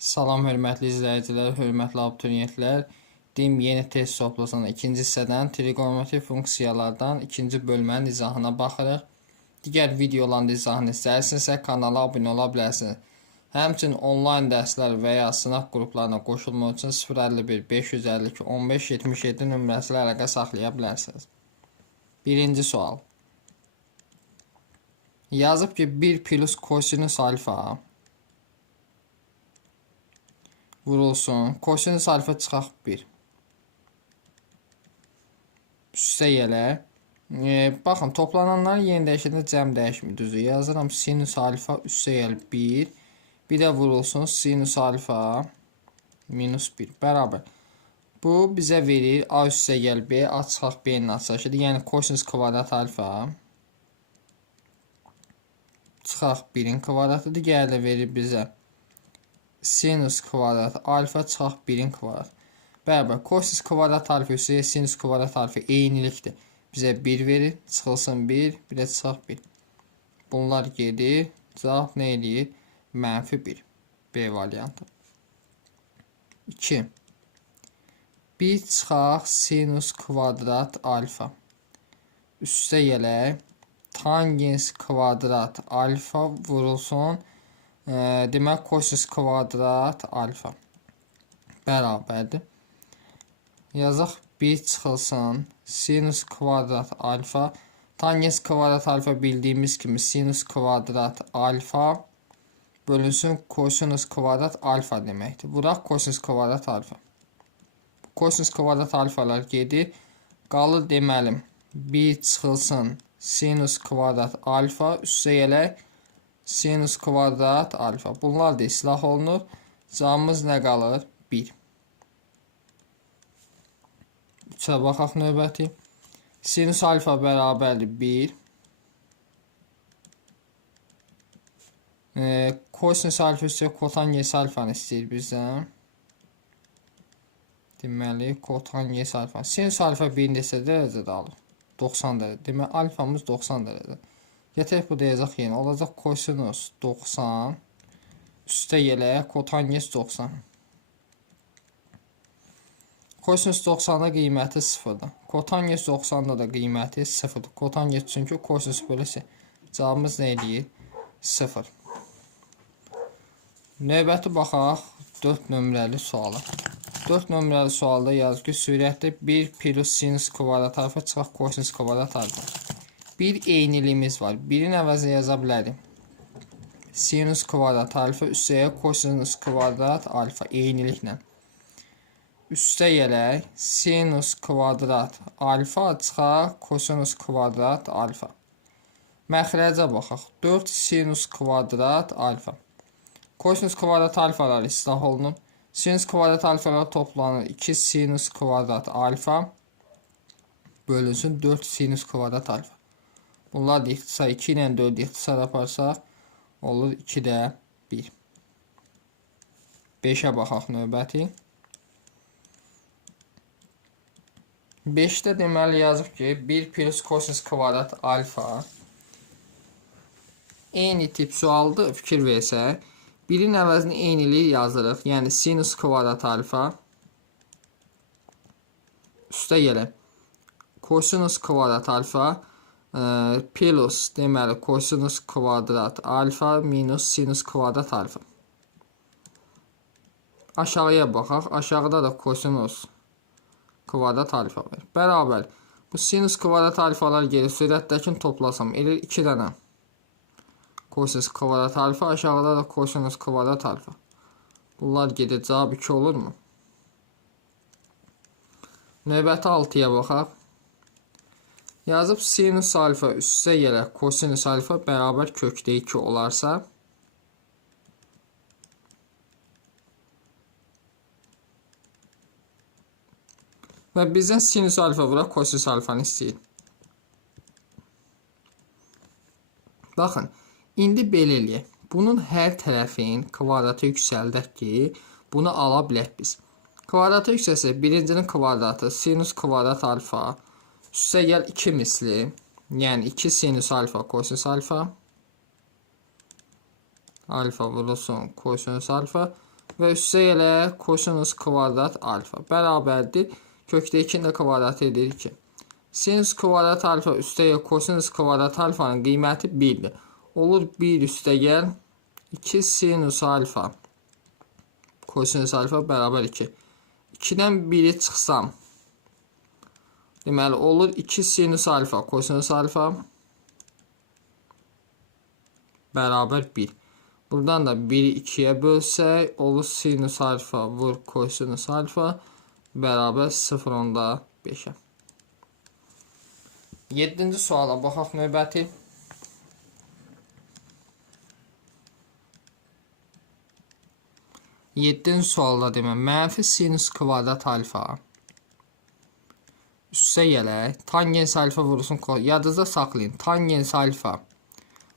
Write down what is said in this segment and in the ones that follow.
Salam hörmətli izləyicilər, hörmətli abituriyentlər. Yeni test toplasının ikinci hissədən trigonometri funksiyalardan ikinci bölmənin izahına baxırıq. Digər videoların izahını istəyirsinizsə kanala abunə ola bilərsiniz. Həmçinin onlayn dərslər və ya sınaq qruplarına qoşulmaq üçün 051 552 15 77 nömrəsi ilə əlaqə saxlaya bilərsiniz. Birinci sual. Yazıb ki 1 plus kosinus alfa vurulsun. Kosinus alfa çıxaq 1. Üstə yelə. Baxın, toplananları yeni dəyişəndə cəm dəyişmir, düzdür. Yazıram sinus alfa üstə yel 1. Bir də vurulsun sinus alfa minus 1 bərabər. Bu bizə verir a üstə yel b, a çıxaq b-nin açılışıdır. Yəni kosinus kvadrat alfa çıxaq 1-in kvadratıdır. Digəri də verir bizə sinus kvadrat alfa çıxaq 1-in kvadratı. Bərabər kosinus kvadrat alfa üstə sinus kvadrat alfa eynilikdir. Bizə 1 verir. Çıxılsın 1. Bir də çıxaq 1. Bunlar gedir. Cavab nə eləyir? Mənfi 1. B variantı. 2. 1 çıxaq sinus kvadrat alfa. Üstə gələk. Tangens kvadrat alfa vurulsun. Demək kosinus kvadrat alfa bərabərdir. Yazaq 1 çıxılsın sinus kvadrat alfa. Tangens kvadrat alfa bildiyimiz kimi sinus kvadrat alfa bölünsün kosinus kvadrat alfa deməkdir. Vuraq kosinus kvadrat alfa. Kosinus kvadrat alfalar gedir. Qalır deməlim 1 çıxılsın sinus kvadrat alfa üstə gələk sinus kvadrat alfa. Bunlar da islah olunur. Cavabımız nə qalır? 1. 3-ə baxaq növbəti. Sinus alfa bərabərdir 1. Kosinus alfa üstə kotangens alfanı istəyir bizdən. Deməli, kotangens alfa. Sinus alfa 1 neçə dərəcədə alır? 90 dərəcə. Deməli, alfamız 90 dərəcə. Gətirək bu da yazaq yenə. Olacaq kosinus 90 üstə gələk kotangens 90. Kosinus 90-da qiyməti 0-dır. Kotangens 90-da da qiyməti 0-dır. Kotangens çünki kosinus bölüsü. Cavabımız nə eləyir? 0. Növbəti baxaq 4 nömrəli suala. 4 nömrəli sualda yazır ki, sürətdə 1 plus sinus kvadrat alfa çıxaq kosinus kvadrat alfa. Bir eyniliyimiz var. Birin əvəzinə yaza bilərik. Sinus kvadrat alfa üstəyə kosinus kvadrat alfa eyniliklə. Üstə gələk sinus kvadrat alfa çıxaq kosinus kvadrat alfa. Məxrəcə baxaq. 4 sinus kvadrat alfa. Kosinus kvadrat alfalar islah olunub. Sinus kvadrat alfalar toplanır. 2 sinus kvadrat alfa bölünsün 4 sinus kvadrat alfa. Bunlar da ixtisar 2 ilə 4 ixtisar aparsaq olur 2-də 1. 5-ə baxaq növbəti. 5-də deməli yazıb ki 1 plus kosinus kvadrat alfa eyni tip sualdır. Fikir versək. Birin əvəzini eyniliyi yazırıq. Yəni sinus kvadrat alfa üstə gələk kosinus kvadrat alfa plus deməli kosinus kvadrat alfa minus sinus kvadrat alfa. Aşağıya baxaq. Aşağıda da kosinus kvadrat alfa var. Bərabər. Bu sinus kvadrat alfalar gelir. Sürətdəkini toplasam elir 2 dənə. Kosinus kvadrat alfa. Aşağıda da kosinus kvadrat alfa. Bunlar gedir. Cavab 2 olur mu? Növbəti 6-ya baxaq. Yazıb sinus alfa üstə gələk kosinus alfa bərabər kökdə 2 olarsa və bizdən sinus alfa vuraq kosinus alfanı istəyir. Baxın, indi belə eləyək. Bunun hər tərəfin kvadratı yüksəldək ki, bunu ala bilək biz. Kvadratı yüksəlsə, birincinin kvadratı sinus kvadrat alfa üstə gəl 2 misli, yəni 2 sinus alfa kosinus alfa. Alfa vurulsun kosinus alfa və üstə elə kosinus kvadrat alfa bərabərdir. Kökdə 2-nin də kvadratı edir 2. Sinus kvadrat alfa üstə gəl kosinus kvadrat alfanın qiyməti 1-dir. Olur 1 üstə gəl 2 sinus alfa kosinus alfa bərabər 2. 2-dən 1-i çıxsam, deməli olur 2 sinus alfa kosinus alfa bərabər 1. Buradan da 1-i 2-yə bölsək, olur sinus alfa vur kosinus alfa bərabər 0.5-ə. 7-ci suala baxaq növbəti. 7-ci sualda demə, mənfi sinus kvadrat alfa üstə gələk, tangens alfa vurulsun, yadınızda saxlayın, tangens alfa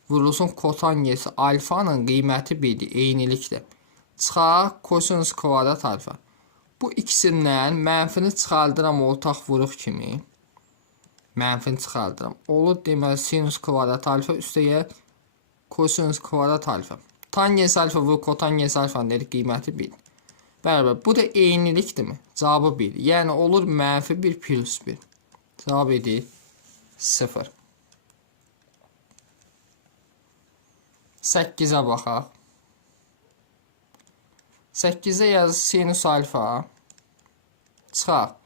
vurulsun kotangens alfanın qiyməti 1-dir, eynilikdir. Çıxaq kosinus kvadrat alfa. Bu ikisindən mənfini çıxardıram ortaq vuruq kimi. Mənfini çıxardıram. Olur deməli sinus kvadrat alfa üstə gəl kosinus kvadrat alfa. Tangens alfa vur kotangens alfanın dedik qiyməti 1. Bərabər. Bu da eynilikdirmi? Cavabı 1. Yəni olur mənfi 1 plus 1. Cavab edir 0. 8-ə baxaq. 8-də yazı sinus alfa çıxaq.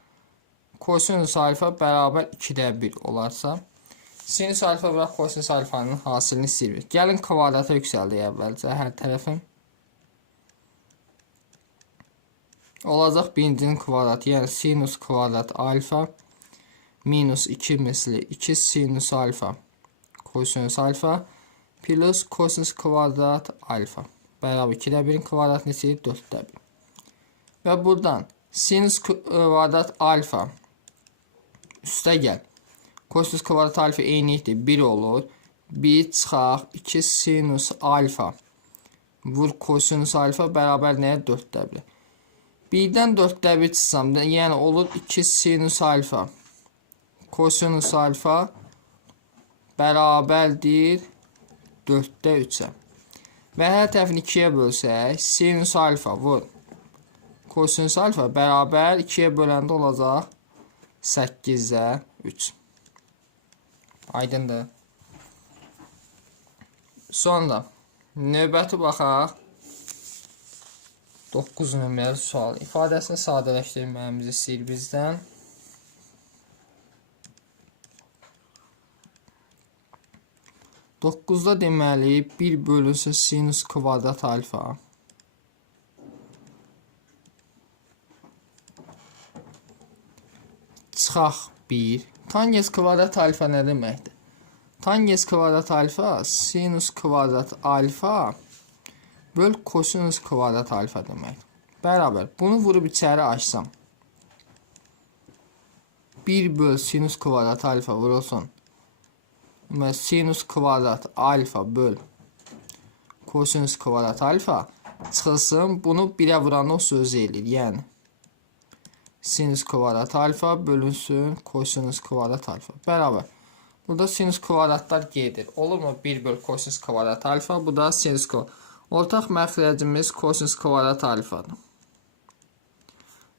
Kosinus alfa bərabər 2-də 1 olarsa, sinus alfa və kosinus alfanın hasilini silir. Gəlin kvadrata yüksəldik əvvəlcə hər tərəfin. Olacaq birincinin kvadratı, yəni sinus kvadrat alfa minus 2 misli 2 sinus alfa kosinus alfa plus kosinus kvadrat alfa bərabər 2-də 1-in kvadratını silib 4-də 1. Və buradan sinus kvadrat alfa üstə gəl. Kosinus kvadrat alfa eynilikdir, 1 olur. 1 çıxaq 2 sinus alfa vur kosinus alfa bərabər nəyə? 4-də 1. 1-dən 4-də 1 çıxsam, yəni olur 2 sinus alfa kosinus alfa bərabərdir 4-də 3-ə. Və hər tərəfini 2-yə bölsək, sinus alfa vur kosinus alfa bərabər 2-yə böləndə olacaq 8-də 3. Aydındır. Sonra növbəti baxaq. 9 nömrəli sual. İfadəsini sadələşdirməyimizi istəyir bizdən. Doqquzda deməli 1 bölünsün sinus kvadrat alfa. Çıxaq 1. Tangens kvadrat alfa nə deməkdir? Tangens kvadrat alfa sinus kvadrat alfa böl kosinus kvadrat alfa deməkdir. Bərabər. Bunu vurub içəri açsam. 1 böl sinus kvadrat alfa vurulsun. Sinus kvadrat alfa böl kosinus kvadrat alfa çıxılsın. Bunu 1-ə vuranda o söz eləyir. Yəni sinus kvadrat alfa bölünsün kosinus kvadrat alfa. Bərabər. Burada sinus kvadratlar gedir. Olurmu? 1 böl kosinus kvadrat alfa. Bu da sinus kvadrat. Ortaq məxrəcimiz kosinus kvadrat alfadır.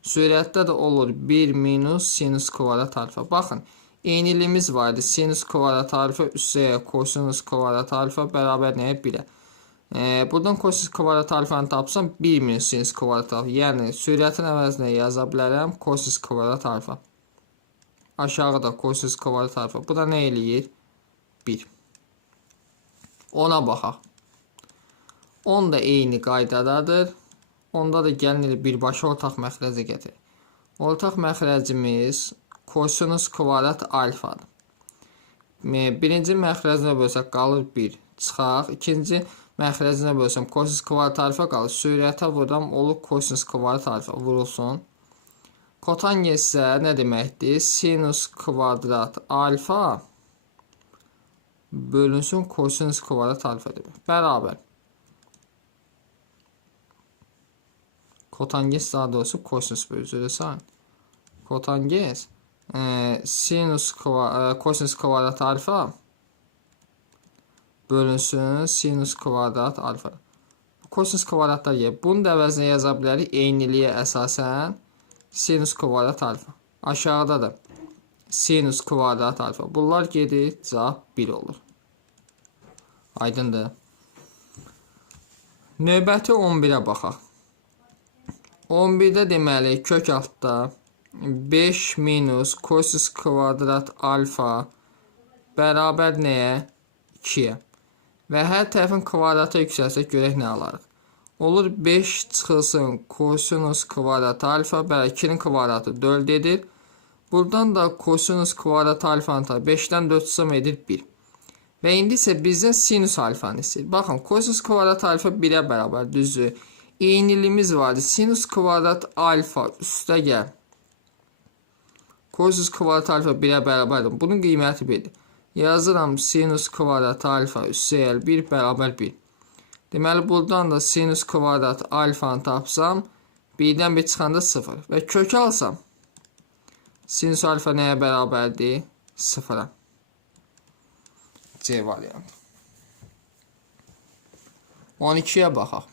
Sürətdə də olur 1 minus sinus kvadrat alfa. Baxın, eyniliyimiz var idi. Sinus kvadrat alfa üstəyə kosinus kvadrat alfa bərabər nəyə? 1-ə. Buradan kosinus kvadrat alfanı tapsam 1 minus sinus kvadrat alfa. Yəni sürətin əvəzinə yaza bilərəm kosinus kvadrat alfa. Aşağıda kosinus kvadrat alfa. Bu da nə eləyir? 1. Ona baxaq. 10 da eyni qaydadadır. Onda da gəlinir birbaşa ortaq məxrəcə gətirir. Ortaq məxrəcimiz kosinus kvadrat alfadır. Birinci məxrəcinə bölsək qalır 1. Çıxaq. İkinci məxrəcinə bölsəm kosinus kvadrat alfa qalır. Sürətə vuram olur kosinus kvadrat alfa vurulsun. Kotangens isə nə deməkdir? Sinus kvadrat alfa bölünsün kosinus kvadrat alfa demək. Bərabər. Kotangens daha doğrusu kosinus bölücüdür. Kotangens kosinus kvadrat alfa bölünsün sinus kvadrat alfa. Kosinus kvadratlar yer. Bunun da əvəzinə yaza bilərik. Eyniliyə əsasən sinus kvadrat alfa. Aşağıda da sinus kvadrat alfa. Bunlar gedir. Cavab 1 olur. Aydındır. Növbəti 11-ə baxaq. 11-də deməli kök altda 5 minus kosinus kvadrat alfa bərabər nəyə? 2-yə. Və hər tərəfin kvadratı yüksəlsək görək nə alarıq. Olur 5 çıxılsın kosinus kvadrat alfa bərabər 2-nin kvadratı 4 edir. Buradan da kosinus kvadrat alfanın 5-dən 4 çıxım edir 1. Və indi isə bizdən sinus alfanı istəyir. Baxın, kosinus kvadrat alfa 1-ə bərabər, düzdür. Eyniliyimiz vardı. Sinus kvadrat alfa üstə gəl. Kosinus kvadrat alfa 1-ə bərabərdir. Bunun qiyməti 1-dir. Yazıram sinus kvadrat alfa üstə gəl 1 bərabər 1. Deməli, buradan da sinus kvadrat alfanı tapsam, 1-dən 1 çıxanda 0. Və kökü alsam, sinus alfa nəyə bərabərdir? 0-a. C variantı. 12-yə baxaq.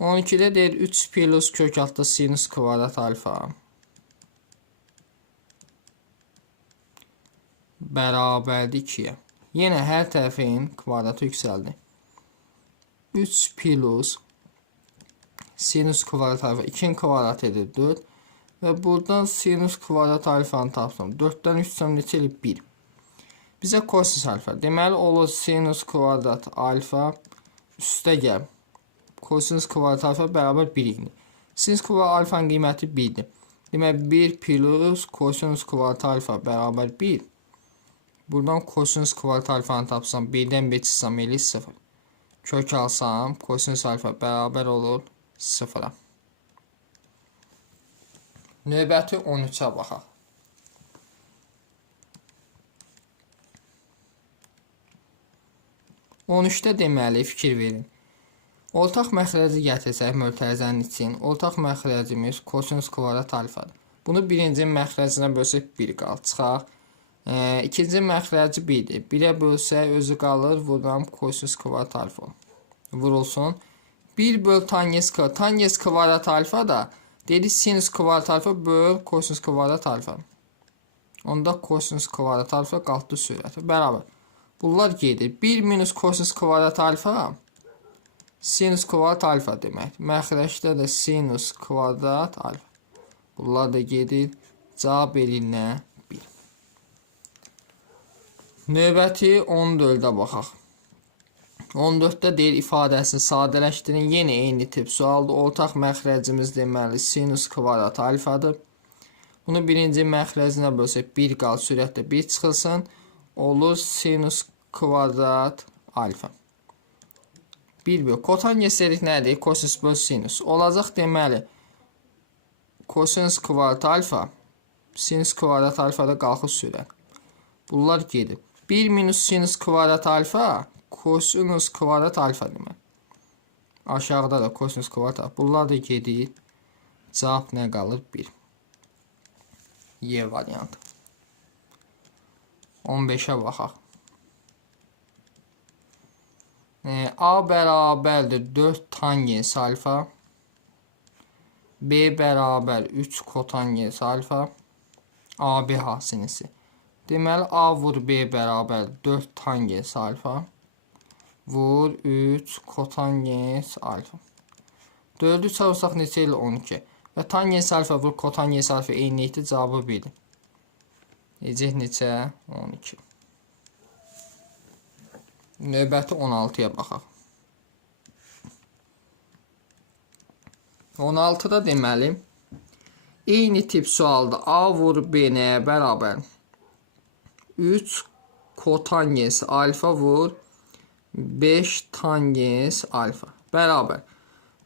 12-də deyir 3 plus kök altda sinus kvadrat alfa bərabərdir 2-yə. Yenə hər tərəfin kvadratı yüksəldi. 3 plus sinus kvadrat alfa 2-nin kvadratı edir 4. Və buradan sinus kvadrat alfanı tapsam. 4-dən 3 çıxım neçə eləyir? 1. Bizə kosinus alfa. Deməli olur sinus kvadrat alfa üstə gəl. Kosinus kvadrat alfa bərabər 1 idi. Sinus kvadrat alfanın qiyməti 1-dir. Deməli 1 plus kosinus kvadrat alfa bərabər 1. Buradan kosinus kvadrat alfanı tapsam. 1-dən 1 çıxsam eləyir 0. Kök alsam kosinus alfa bərabər olur 0-a. Növbəti 13-ə baxaq. 13-də deməli fikir verin. Ortaq məxrəci gətirsək mötərizənin için. Ortaq məxrəcimiz kosinus kvadrat alfadır. Bunu birinci məxrəcinə bölsək 1 qalır. Çıxaq. İkinci məxrəci 1-dir. 1-ə bölsək özü qalır. Vururam kosinus kvadrat alfa. Vurulsun. 1 böl tangens kvadrat alfa da dedik sinus kvadrat alfa böl kosinus kvadrat alfa. Onda kosinus kvadrat alfa qalxdı sürəti. Bərabər. Bunlar gedir. 1 minus kosinus kvadrat alfa sinus kvadrat alfa demək. Məxrəcdə də sinus kvadrat alfa. Bunlar da gedir. Cavab elinə 1. Növbəti 14-də baxaq. 14-də deyir ifadəsini sadələşdirin. Yenə eyni tip sualdır. Ortaq məxrəcimiz deməli sinus kvadrat alfadır. Bunu birinci məxrəcinə bölsək 1 qal sürətlə 1 çıxılsın. Olur sinus kvadrat alfa. 1 böl. Kotangens dedik nədir? Kosinus böl sinus. Olacaq deməli kosinus kvadrat alfa sinus kvadrat alfada qalxır sürət. Bunlar gedir. 1 minus sinus kvadrat alfa kosinus kvadrat alfa demək. Aşağıda da kosinus kvadrat alfa. Bunlar da gedir. Cavab nə qalır? 1. Y variantı. 15-ə baxaq. A bərabərdir 4 tangens alfa. B bərabər 3 kotangens alfa. AB hasinisi. Deməli A vur B bərabər 4 tangens alfa. Vur 3 kotangens alfa. 4'ü çarpsaq neçə ilə 12. Və tangens alfa vur kotangens alfa eynilikdir. Cavabı 1'dir. Necə neçə? 12. Növbəti 16'ya baxaq. 16'da deməli eyni tip sualda A vur B nəyə bərabər? 3 kotangens alfa vur 5 tangens alfa bərabər.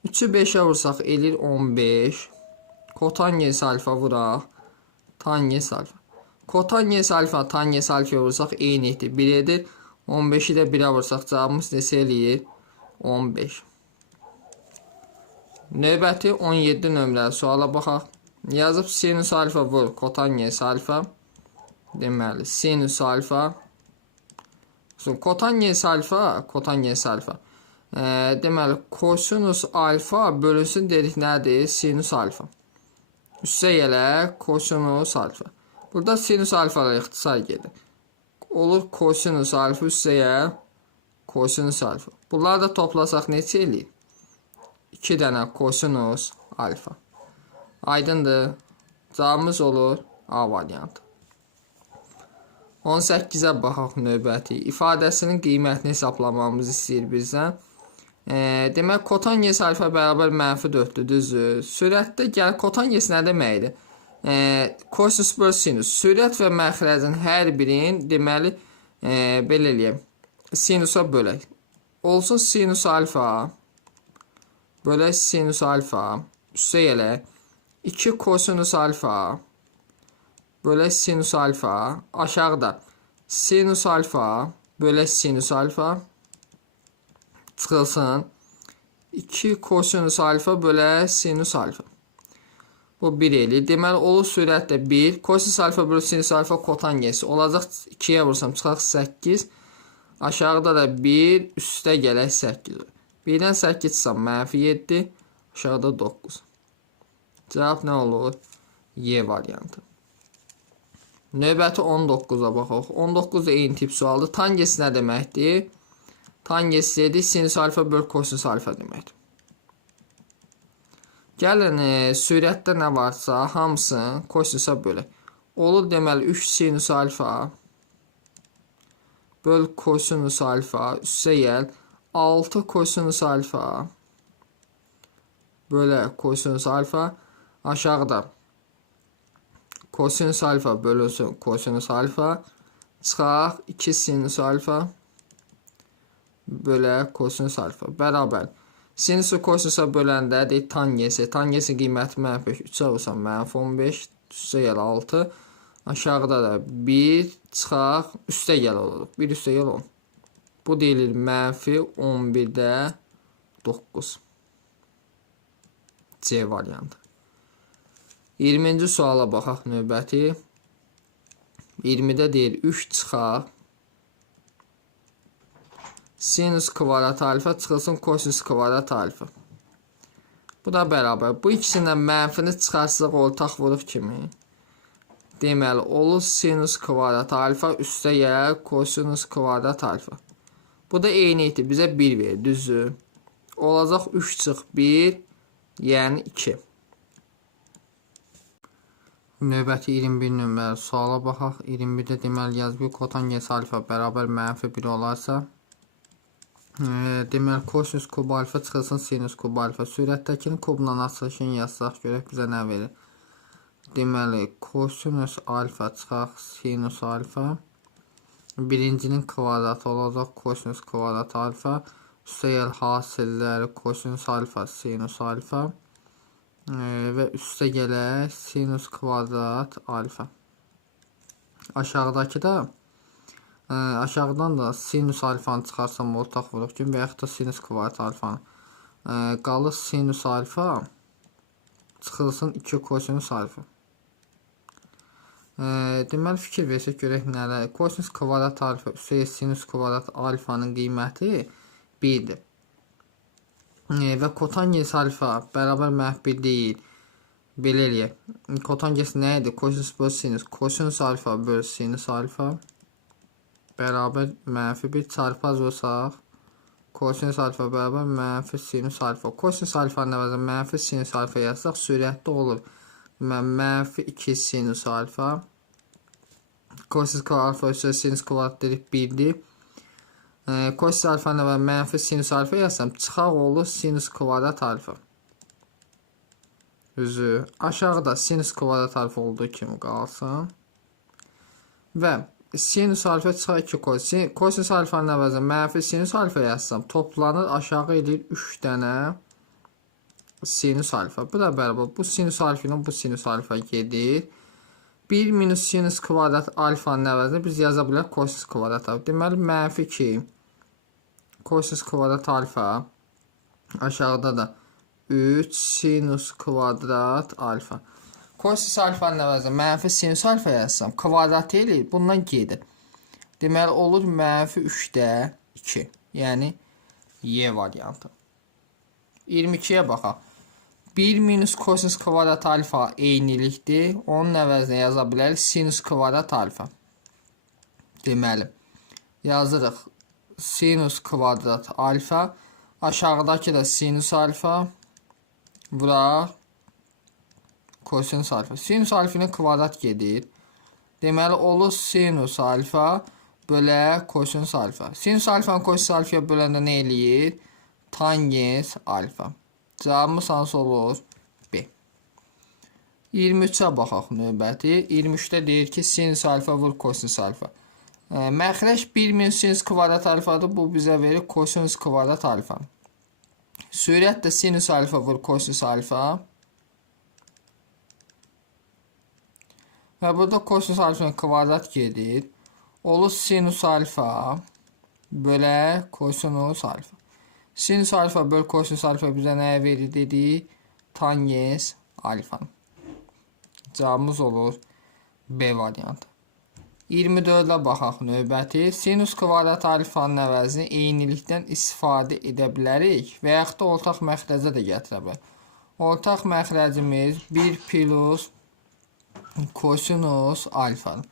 3'ü 5'ə vursaq elir 15. Kotangens alfa vuraq tangens alfa. Kotangens alfa tangens alfaya vursaq eynidir 1 edir. 15'i də 1'ə vursaq cavabımız neçə eləyir? 15. Növbəti 17 nömrəli suala baxaq. Yazıb sinus alfa vur kotangens alfa. Deməli sinus alfa Kotangens alfa. Deməli, kosinus alfa bölünsün dedik nədir? Sinus alfa. Üstə gələ kosinus alfa. Burada sinus alfa ilə ixtisar gedir. Olur kosinus alfa üstə gəl kosinus alfa. Bunları da toplasaq neçə eləyir? 2 dənə kosinus alfa. Aydındır. Cavabımız olur A variantı. 18-ə baxaq növbəti. İfadəsinin qiymətini hesablamamızı istəyir bizdən. Demək, kotangens alfa bərabər -4-dür, düzdür. Sürətdə gəl, kotangens nə deməkdir? Kosinus böl sinus. Sürət və məxrəcin hər birini, deməli, belə eləyəm. Sinusa bölək. Olsun sinus alfa. Bölək sinus alfa. Üstə gələk. 2 kosinus alfa. Bölək sinus alfa. Aşağıda sinus alfa. Bölək sinus alfa. Çıxılsın. 2 kosinus alfa bölək sinus alfa. Bu 1 eləyir. Deməli, olur sürətdə 1. Kosinus alfa bölü sinus alfa kotangensi. Olacaq 2-yə vursam çıxaq 8. Aşağıda da 1. Üstə gələk 8. 1-dən 8 çıxsam -7. Aşağıda 9. Cavab nə olur? Y variantı. Növbəti 19-a baxaq. 19 da eyni tip sualdır. Tangens nə deməkdir? Tangens dedik, sinus alfa böl kosinus alfa deməkdir. Gəlin, sürətdə nə varsa hamısını kosinusa bölək. Olur deməli 3 sinus alfa böl kosinus alfa üstə gəl 6 kosinus alfa bölə kosinus alfa. Aşağıda kosinus alfa bölünsün kosinus alfa. Çıxaq 2 sinus alfa bölə kosinus alfa. Bərabər. Sinusu kosinusa böləndə deyək tangensi. Tangensin qiyməti -5. 3-ə vursam -15. Üstə gəl 6. Aşağıda da 1 çıxaq. Üstə gəl olur. 1 üstə gəl 10. Bu deyilir -11-də 9. C variantı. 20-ci suala baxaq növbəti. 20-də deyir 3 çıxaq. Sinus kvadrat alfa çıxılsın kosinus kvadrat alfa. Bu da bərabər. Bu ikisindən mənfini çıxarsaq ortaq vuruq kimi. Deməli, olur sinus kvadrat alfa üstə gəl kosinus kvadrat alfa. Bu da eyni etdir. Bizə 1 verir. Düzdür. Olacaq 3 çıx 1, yəni 2. Növbəti 21 nömrəli suala baxaq. 21-də deməli yazılır kotangens alfa bərabər -1 olarsa, deməli kosinus kub alfa çıxılsın sinus kub alfa. Sürətdəkinin kubla açılışını yazsaq görək bizə nə verir. Deməli kosinus alfa çıxaq sinus alfa. Birincinin kvadratı olacaq kosinus kvadrat alfa. Üstə gəl hasilləri kosinus alfa sinus alfa. Və üstə gələ sinus kvadrat alfa. Aşağıdan da sinus alfanı çıxarsam ortaq vuruq gün və yaxud da sinus kvadrat alfanı. Qalır sinus alfa çıxılsın 2 kosinus alfa. Deməli fikir versək görək nələr. Kosinus kvadrat alfa üstə sinus kvadrat alfanın qiyməti 1-dir. Və kotangens alfa bərabər -1 deyil. Belə eləyək. Kotangens nə idi? Kosinus böl sinus. Kosinus alfa böl sinus alfa bərabər -1 çarpaz olsaq kosinus alfa bərabər -sinus alfa. Kosinus alfanın əvəzinə -sinus alfa yazsaq sürətdə olur. -2 sinus alfa. Kosinus alfa üstə sinus kvadrat dedik 1-dir. Kosinus alfanın əvəzinə -sinus alfa yazsam çıxaq olur sinus kvadrat alfa. Düzü. Aşağıda sinus kvadrat alfa olduğu kimi qalsın. Və sinus alfa çıxaq 2 kosinus. Kosinus alfanın əvəzinə -sinus alfa yazsam toplanır aşağı edir 3 dənə sinus alfa. Bu da bərabər. Bu sinus alfa ilə bu sinus alfa gedir. 1 minus sinus kvadrat alfanın əvəzinə biz yaza bilərik kosinus kvadrat alfa. Deməli -2 kosinus kvadrat alfa. Aşağıda da 3 sinus kvadrat alfa. Kosinus alfanın əvəzinə -sinus alfa yazsam kvadrat eləyir. Bundan gedir. Deməli olur -3-də 2. Yəni Y variantı. 22-yə baxaq. 1 minus kosinus kvadrat alfa eynilikdir. Onun əvəzinə yaza bilərik sinus kvadrat alfa. Deməli, yazırıq sinus kvadrat alfa. Aşağıdakı da sinus alfa. Bura kosinus alfa. Sinus alfanın kvadrat gedir. Deməli olur sinus alfa bölə kosinus alfa. Sinus alfanı kosinus alfaya böləndə nə eləyir? Tangens alfa. Cavabımız hansı olur? B. 23-ə baxaq növbəti. 23-də deyir ki, sinus alfa vur kosinus alfa. Məxrəc 1 minus sinus kvadrat alfadır. Bu bizə verir kosinus kvadrat alfa. Sürət də sinus alfa vur kosinus alfa. Və burada kosinus alfanın kvadrat gedir. Olur sinus alfa bölə kosinus alfa. Sinus alfa böl kosinus alfa bizə nəyə verir dedik? Tangens alfa. Cavabımız olur B variantı. 24-ə baxaq növbəti. Sinus kvadrat alfanın əvəzini eynilikdən istifadə edə bilərik və yaxud da ortaq məxrəcə də gətirə bilərik. Ortaq məxrəcimiz 1 plus kosinus alfa.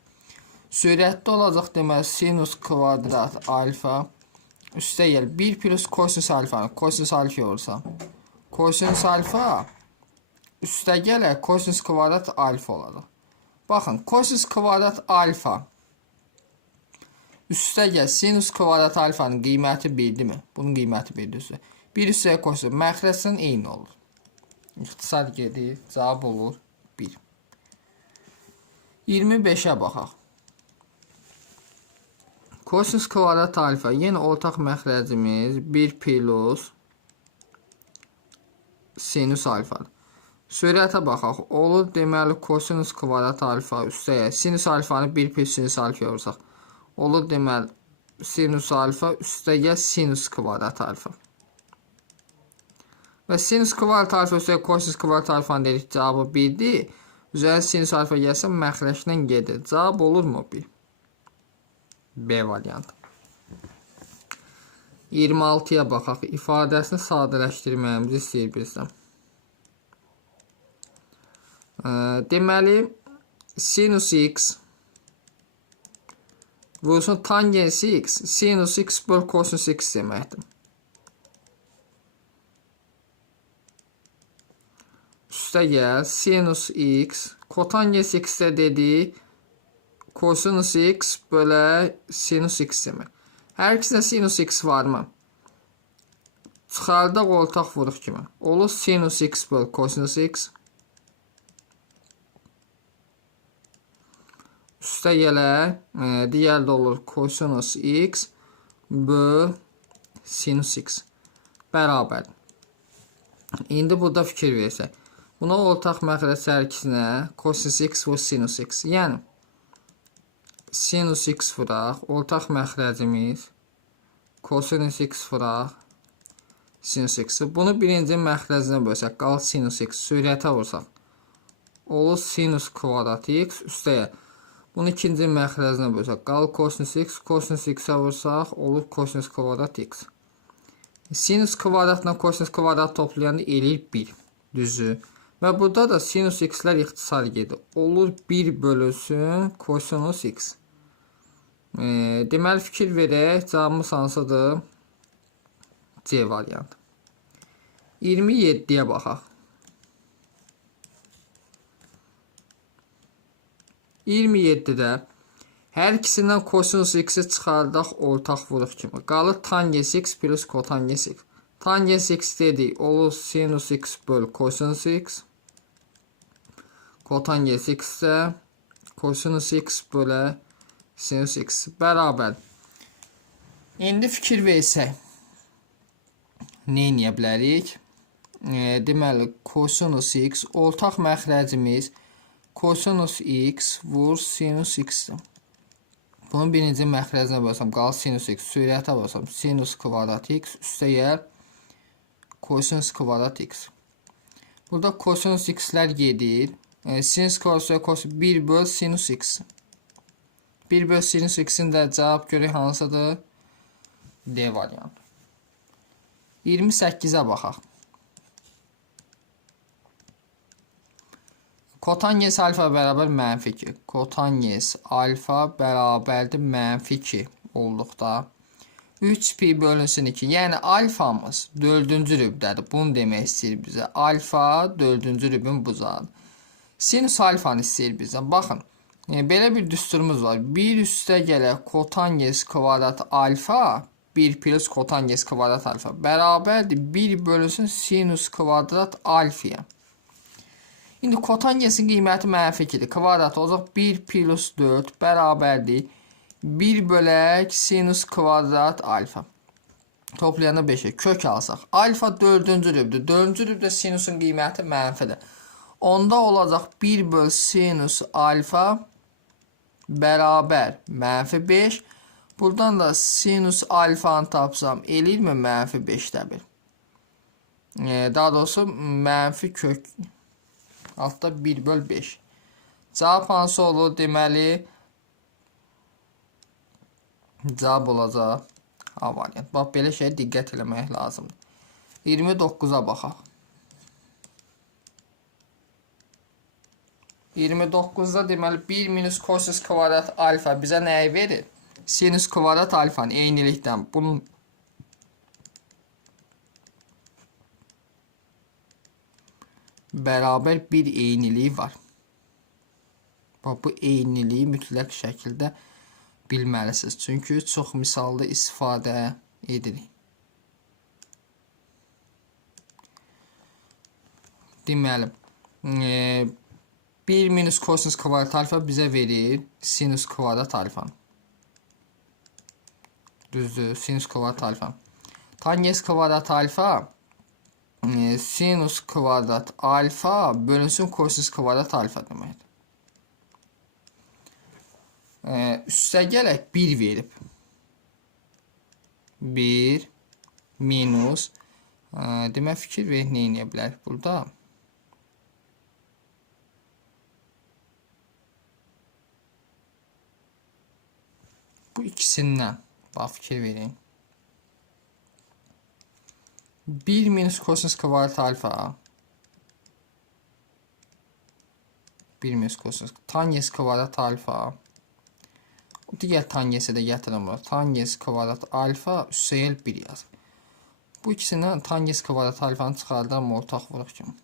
Sürətdə olacaq deməli sinus kvadrat alfa üstə gəl 1 plus kosinus alfanı kosinus alfa olsa. Kosinus alfa üstə gələ kosinus kvadrat alfa olacaq. Baxın, kosinus kvadrat alfa üstə gəl sinus kvadrat alfanın qiyməti 1-dir mi? Bunun qiyməti 1-dir. 1 üstəyə kosinus məxrəcdən eyni olur. İxtisar gedir. Cavab olur 1. 25-ə baxaq. Kosinus kvadrat alfa yenə ortaq məxrəcimiz 1 plus sinus alfadır. Sürətə baxaq. Olur deməli kosinus kvadrat alfa üstəyə sinus alfanı 1 plus sinus alfa yorursaq. Olur deməli sinus alfa üstəyə sinus kvadrat alfa. Və sinus kvadrat alfa üstəyə kosinus kvadrat alfanı dedik cavabı 1-dir. Üzərə sinus alfa gəlsə məxrəcdən gedir. Cavab olurmu 1? B variantı. 26-ya baxaq. İfadəsini sadələşdirməyimizi istəyir bizdən. Deməli, sinus x vursun tangens x, sinus x böl kosinus x deməkdir. Üstə gəl, sinus x, kotangens x də dedik, kosinus x bölə sinus x demək. Hər ikisində sinus x varmı? Çıxardaq ortaq vuruq kimi. Olur sinus x böl kosinus x. Üstə gələ, digərdə olur kosinus x böl sinus x. Bərabər. İndi burada fikir versək. Buna ortaq məxrəc hər ikisinə kosinus x vur sinus x. Yəni, sinus x vuraq, ortaq məxrəcimiz kosinus x vuraq, sinus x. Bunu birinci məxrəcinə bölsək, qalır sinus x. Sürətə vursaq. Olur sinus kvadrat x üstəyə. Bunu ikinci məxrəcinə bölsək, qalır kosinus x-ə vursaq, olur kosinus kvadrat x. Sinus kvadratla kosinus kvadrat toplayanda eləyir 1, düzü. Və burada da sinus x-lər ixtisar gedir. Olur 1 bölünsün kosinus x. Deməli, fikir verək, cavabımız hansıdır? C variantı. 27-yə baxaq. 27-də hər ikisindən kosinus x-i çıxardaq ortaq vuruq kimi. Qalır tangens x plus kotangens x. Tangens x dedik, olur sinus x böl kosinus x. Kotangens x də kosinus x bölə sinus x bərabər. İndi fikir versək, nə edə bilərik? Deməli, kosinus x, ortaq məxrəcimiz kosinus x vur sinus x-dir. Bunun birinci məxrəcinə basam, qalır sinus x. Sürətə basam, sinus kvadrat x üstə gəl kosinus kvadrat x. Burada kosinus x-lər gedir. Sinus kvadrat 1 böl sinus x. 1 bölü sinüs x-in də cavab görək hansıdır? D variantı. 28-ə baxaq. Kotanges alfa bərabər mənfi 2. Kotanges alfa bərabərdir mənfi 2 olduqda 3 pi bölünsün 2. Yəni alfamız 4-cü rübdədir. Bunu demək istəyir bizə. Alfa 4-cü rübün bucağıdır. Sinüs alfanı istəyir bizə. Baxın, belə bir düsturumuz var. 1 üstə gələk kotanges kvadrat alfa 1 plus kotanges kvadrat alfa bərabərdir 1 bölünsün sinüs kvadrat alfaya. İndi kotangesin qiyməti mənfi 2-dir. Kvadrat olacaq 1 plus 4 bərabərdir 1 bölək sinüs kvadrat alfa. Toplayanda 5'e kök alsaq. Alfa 4-cü rübdür. 4-cü rübdə sinüsün qiyməti mənfidir. Onda olacaq 1 böl sinüs alfa bərabər mənfi 5. Buradan da sinüs alfanı tapsam eləyirmi mənfi 5'də 1? Daha doğrusu mənfi kök altda 1 böl 5. Cavab hansı olur? Deməli cavab olacaq A variant. Bax, belə şeyə diqqət eləmək lazımdır. 29'a baxaq. 29'da deməli 1 minus kosinüs kvadrat alfa bizə nəyi verir? Sinüs kvadrat alfanın eynilikdən bunun bərabər bir eyniliyi var. Bax, bu eyniliyi mütləq şəkildə bilməlisiniz. Çünki çox misalda istifadə edilir. Deməli, 1 minus kosinüs kvadrat alfa bizə verir sinüs kvadrat alfanı. Düzdür, sinüs kvadrat alfa. Tangens kvadrat alfa sinüs kvadrat alfa bölünsün kosinüs kvadrat alfa deməkdir. Üstə gələk 1 verib. 1 minus demək fikir verək nə edə bilər burada? Bu ikisindən bax fikir vereyim. 1 minus kosinüs kvadrat alfa 1 minus kosinüs tangens kvadrat alfa digər tangesi də gətirəm bura. Tangens kvadrat alfa üstəgəl 1 yazır. Bu ikisindən tangens kvadrat alfanı çıxardıram ortaq vuruq kimi.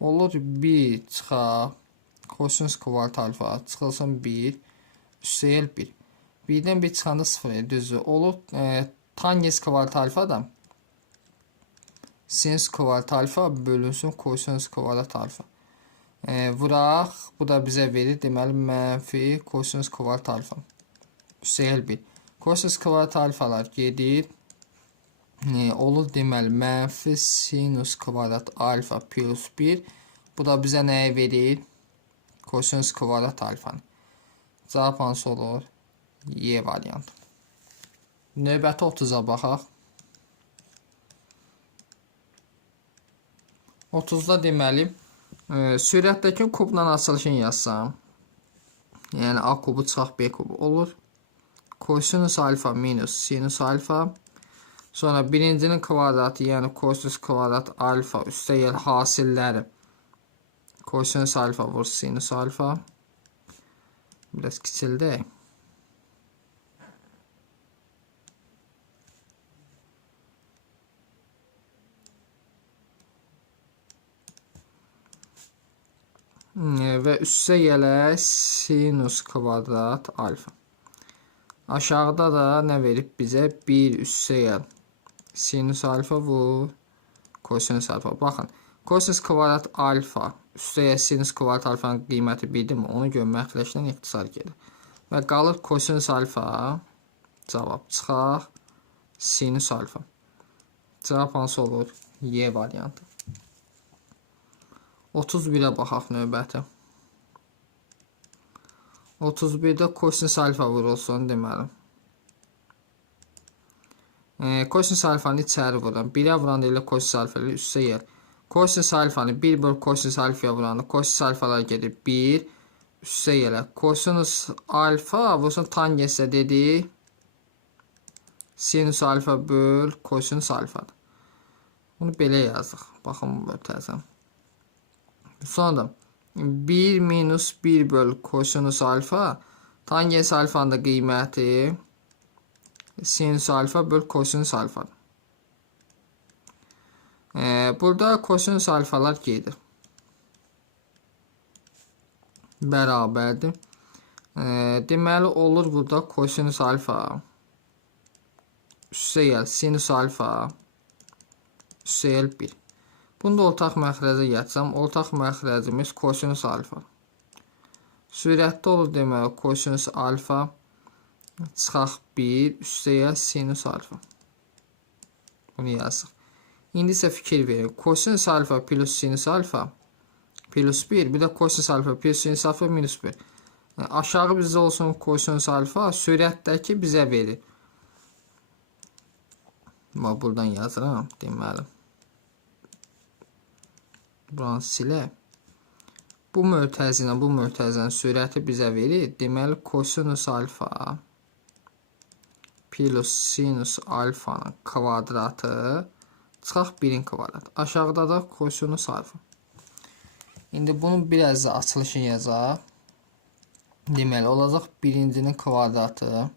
Olur 1 çıxar kosinüs kvadrat alfa çıxılsın 1 üstəgəl 1. 1-dən 1 çıxanda 0 düzdür. Olur tangens kvadrat alfa da sinüs kvadrat alfa bölünsün kosinüs kvadrat alfa. Vuraq, bu da bizə verir. Deməli, mənfi kosinüs kvadrat alfa. Üstəgəl 1. Kosinüs kvadrat alfalar gedir. Olur deməli, mənfi sinüs kvadrat alfa plus 1. Bu da bizə nəyi verir? Kosinüs kvadrat alfanı. Cavab hansı olur? Y variantı. Növbəti 30'a baxaq. 30'da deməli, sürətdəki kubla açılışını yazsam, yəni A kubu çıxaq B kubu olur. Kosinüs alfa minus sinüs alfa. Sonra birincinin kvadratı, yəni kosinüs kvadrat alfa üstəgəl hasilləri. Kosinüs alfa vur sinüs alfa. Biraz kiçildi. Və üstə gələk sinüs kvadrat alfa. Aşağıda da nə verib bizə? 1 üstə gəl sinüs alfa vur kosinüs alfa. Baxın, kosinüs kvadrat alfa üstə gəl sinüs kvadrat alfanın qiyməti 1'dir mi? Onu görməkləşlə ixtisar gedir. Və qalır kosinüs alfa. Cavab çıxaq sinüs alfa. Cavab hansı olur? Y variantı. 31'ə baxaq növbəti. 31'də kosinüs alfa vurulsun deməli. Kosinüs alfanı içəri vuran. 1'ə vuran ilə kosinüs alfa ilə üstə gəl. Kosinüs alfanı 1 böl kosinüs alfaya vuran. Kosinüs alfalar gedir 1 üstə gələ kosinus alfa vurulsun tangensə dedik. Sinus alfa böl kosinus alfadır. Bunu belə yazıq. Baxın bu təzəm. Sonra 1 minus 1 böl kosinus alfa tangens alfanın da qiyməti sinus alfa böl kosinus alfadır. Burada kosinus alfalar gedir. Bərabərdir. Deməli olur burada kosinus alfa üstə gəl sinus alfa üstə gəl 1. Bunu da ortaq məxrəcə gətsəm, ortaq məxrəcimiz kosinus alfa. Sürətdə olur deməli kosinus alfa çıxaq 1 üstə gəl sinus alfa. Bunu yazıq. İndi isə fikir verin. Kosinus alfa plus sinus alfa plus 1. Bir də kosinus alfa plus sinus alfa minus 1. Aşağı bizdə olsun kosinus alfa sürətdəki bizə verir. Buradan yazıram. Deməli. Buranı silə. Bu mötəzinin sürəti bizə verir. Deməli kosinus alfa plus sinus alfanın kvadratı çıxaq 1'in kvadratı. Aşağıda da kosinus alfa. İndi bunun biraz da açılışını yazaq. Deməli olacaq birincinin kvadratı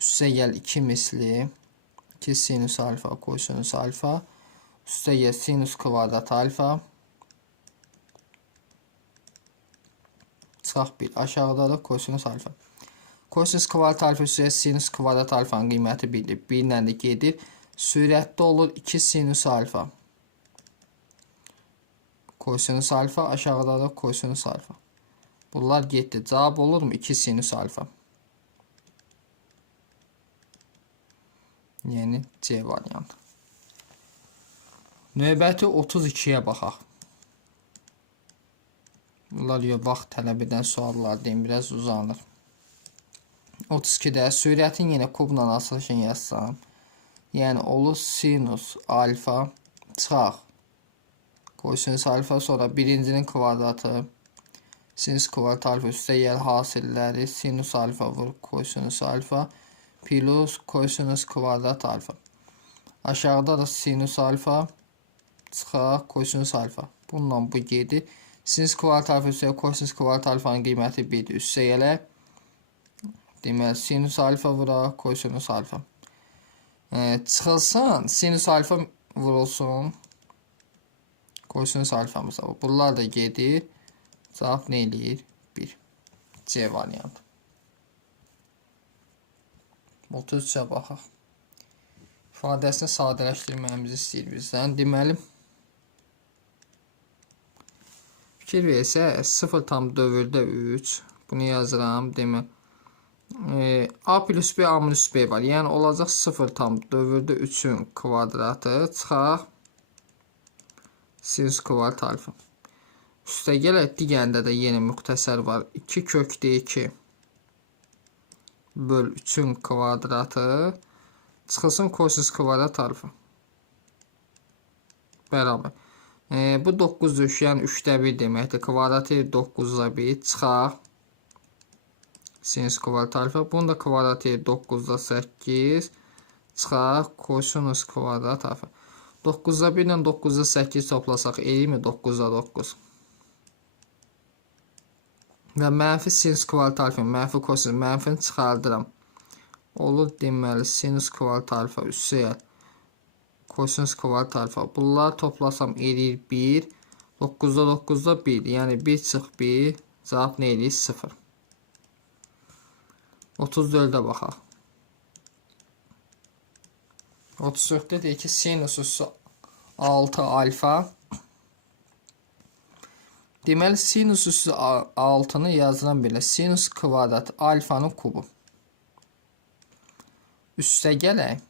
üstə gəl 2 misli 2 sinus alfa kosinus alfa üstə gəl sinus kvadrat alfa çıxaq 1. Aşağıda da kosinus alfa. Kosinus kvadrat alfa üstə sinus kvadrat alfanın qiyməti 1'dir. 1 ilə də gedir. Sürətdə olur 2 sinus alfa. Kosinus alfa aşağıda da kosinus alfa. Bunlar getdi. Cavab olur mu? 2 sinus alfa. Yəni C variantı. Növbəti 32-yə baxaq. Bunlar vaxt tələb edən suallar deyim, biraz uzanır. 32-də sürətin yenə kubla açılışını yazsam. Yəni olur sinus alfa çıxaq. Kosinus alfa sonra birincinin kvadratı. Sinus kvadrat alfa üstə gəl hasilləri. Sinus alfa vur kosinus alfa. Plus kosinus kvadrat alfa. Aşağıda da sinus alfa çıxaq kosinus alfa. Bununla bu gedir. Sinus kvadrat alfa üstə kosinus kvadrat alfanın qiyməti 1'dir. Üstə gələ. Deməli sinus alfa vuraq kosinus alfa. Çıxılsın sinus alfa vurulsun kosinus alfamız. Bunlar da gedir. Cavab nə eləyir? 1. C variantı. 33'ə baxaq. İfadəsini sadələşdirməyimizi istəyir bizdən. Deməli fikir versə 0,3 bunu yazıram. Deməli A plus B A minus B var. Yəni olacaq 0,3'ün kvadratı çıxaq sinus kvadrat alfa. Üstə gələ digərində də yeni müxtəsər var. 2 kökdə 2 böl 3'ün kvadratı çıxılsın kosinus kvadrat alfa. Bərabər. Bu 9'dur, yəni 3'də 1 deməkdir. Kvadratı 9'da 1 çıxaq sinus kvadrat alfa. Bunun da kvadratı 9'da 8 çıxaq kosinus kvadrat alfa. 9'da 1 ilə 9'da 8 toplasaq eləyir mi? 9'da 9. Və mənfi sinus kvadrat alfa, mənfi kosinus, mənfini çıxardıram. Olur deməli sinus kvadrat alfa üstə gəl kosinus kvadrat alfa. Bunları toplasam eləyir 1. 9'da 9'da 1. Yəni 1 çıx 1. Cavab nə eləyir? 0. 34'də baxaq. 34'də deyir ki sinus üssü 6 alfa. Deməli sinus üssü 6'nı yazıram belə. Sinus kvadrat alfanın kubu. Üstə gələk.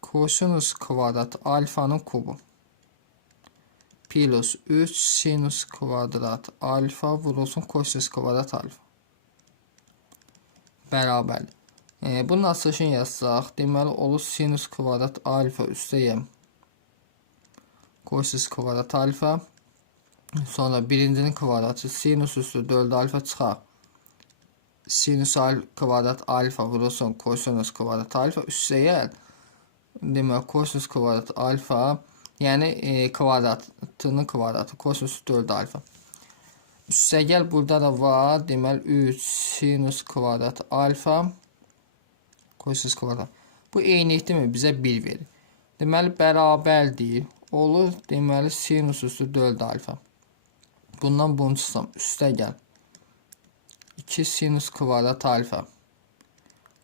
Kosinus kvadrat alfanın kubu. Plus 3 sinus kvadrat alfa vurulsun kosinus kvadrat alfa. Bərabər. Bunun açılışını yazsaq. Deməli olur sinus kvadrat alfa üstə gəl kosinus kvadrat alfa Sonra birincinin kvadratı sinus üstü 4 alfa çıxar. Sinus kvadrat alfa vurulsun kosinus kvadrat alfa üstəgəl. Demək kosinus kvadrat alfa, yəni kvadratının kvadratı kosinus 4 alfa. Üstəgəl burada da var. Deməli 3 sinus kvadrat alfa kosinus kvadrat. Bu eynilikdirmi? Bizə 1 verir. Deməli bərabərdir. Olur. Deməli sinus üstü 4 alfa. Bundan bunu çıxsam. Üstəgəl 2 sinus kvadrat alfa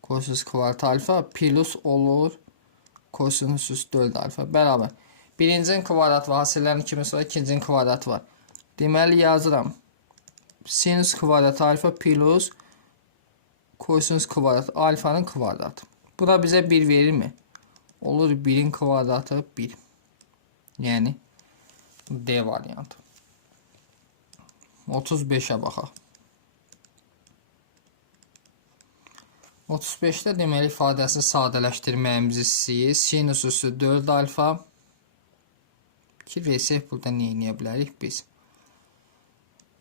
kosinus kvadrat alfa plus olur kosinus üstü 4 alfa bərabər. Birincinin kvadratı var. Hasillərin kimisi var. İkincinin kvadratı var. Deməli yazıram. Sinus kvadrat alfa plus kosinus kvadrat alfanın kvadratı. Bu da bize 1 verir mi? Olur 1'in kvadratı 1. Yani D variantı. 35'e baxaq. 35'də deməli ifadəsini sadələşdirməyimizi istəyir. Sinus üstü 4 alfa. Ki versək burada nə edə bilərik biz?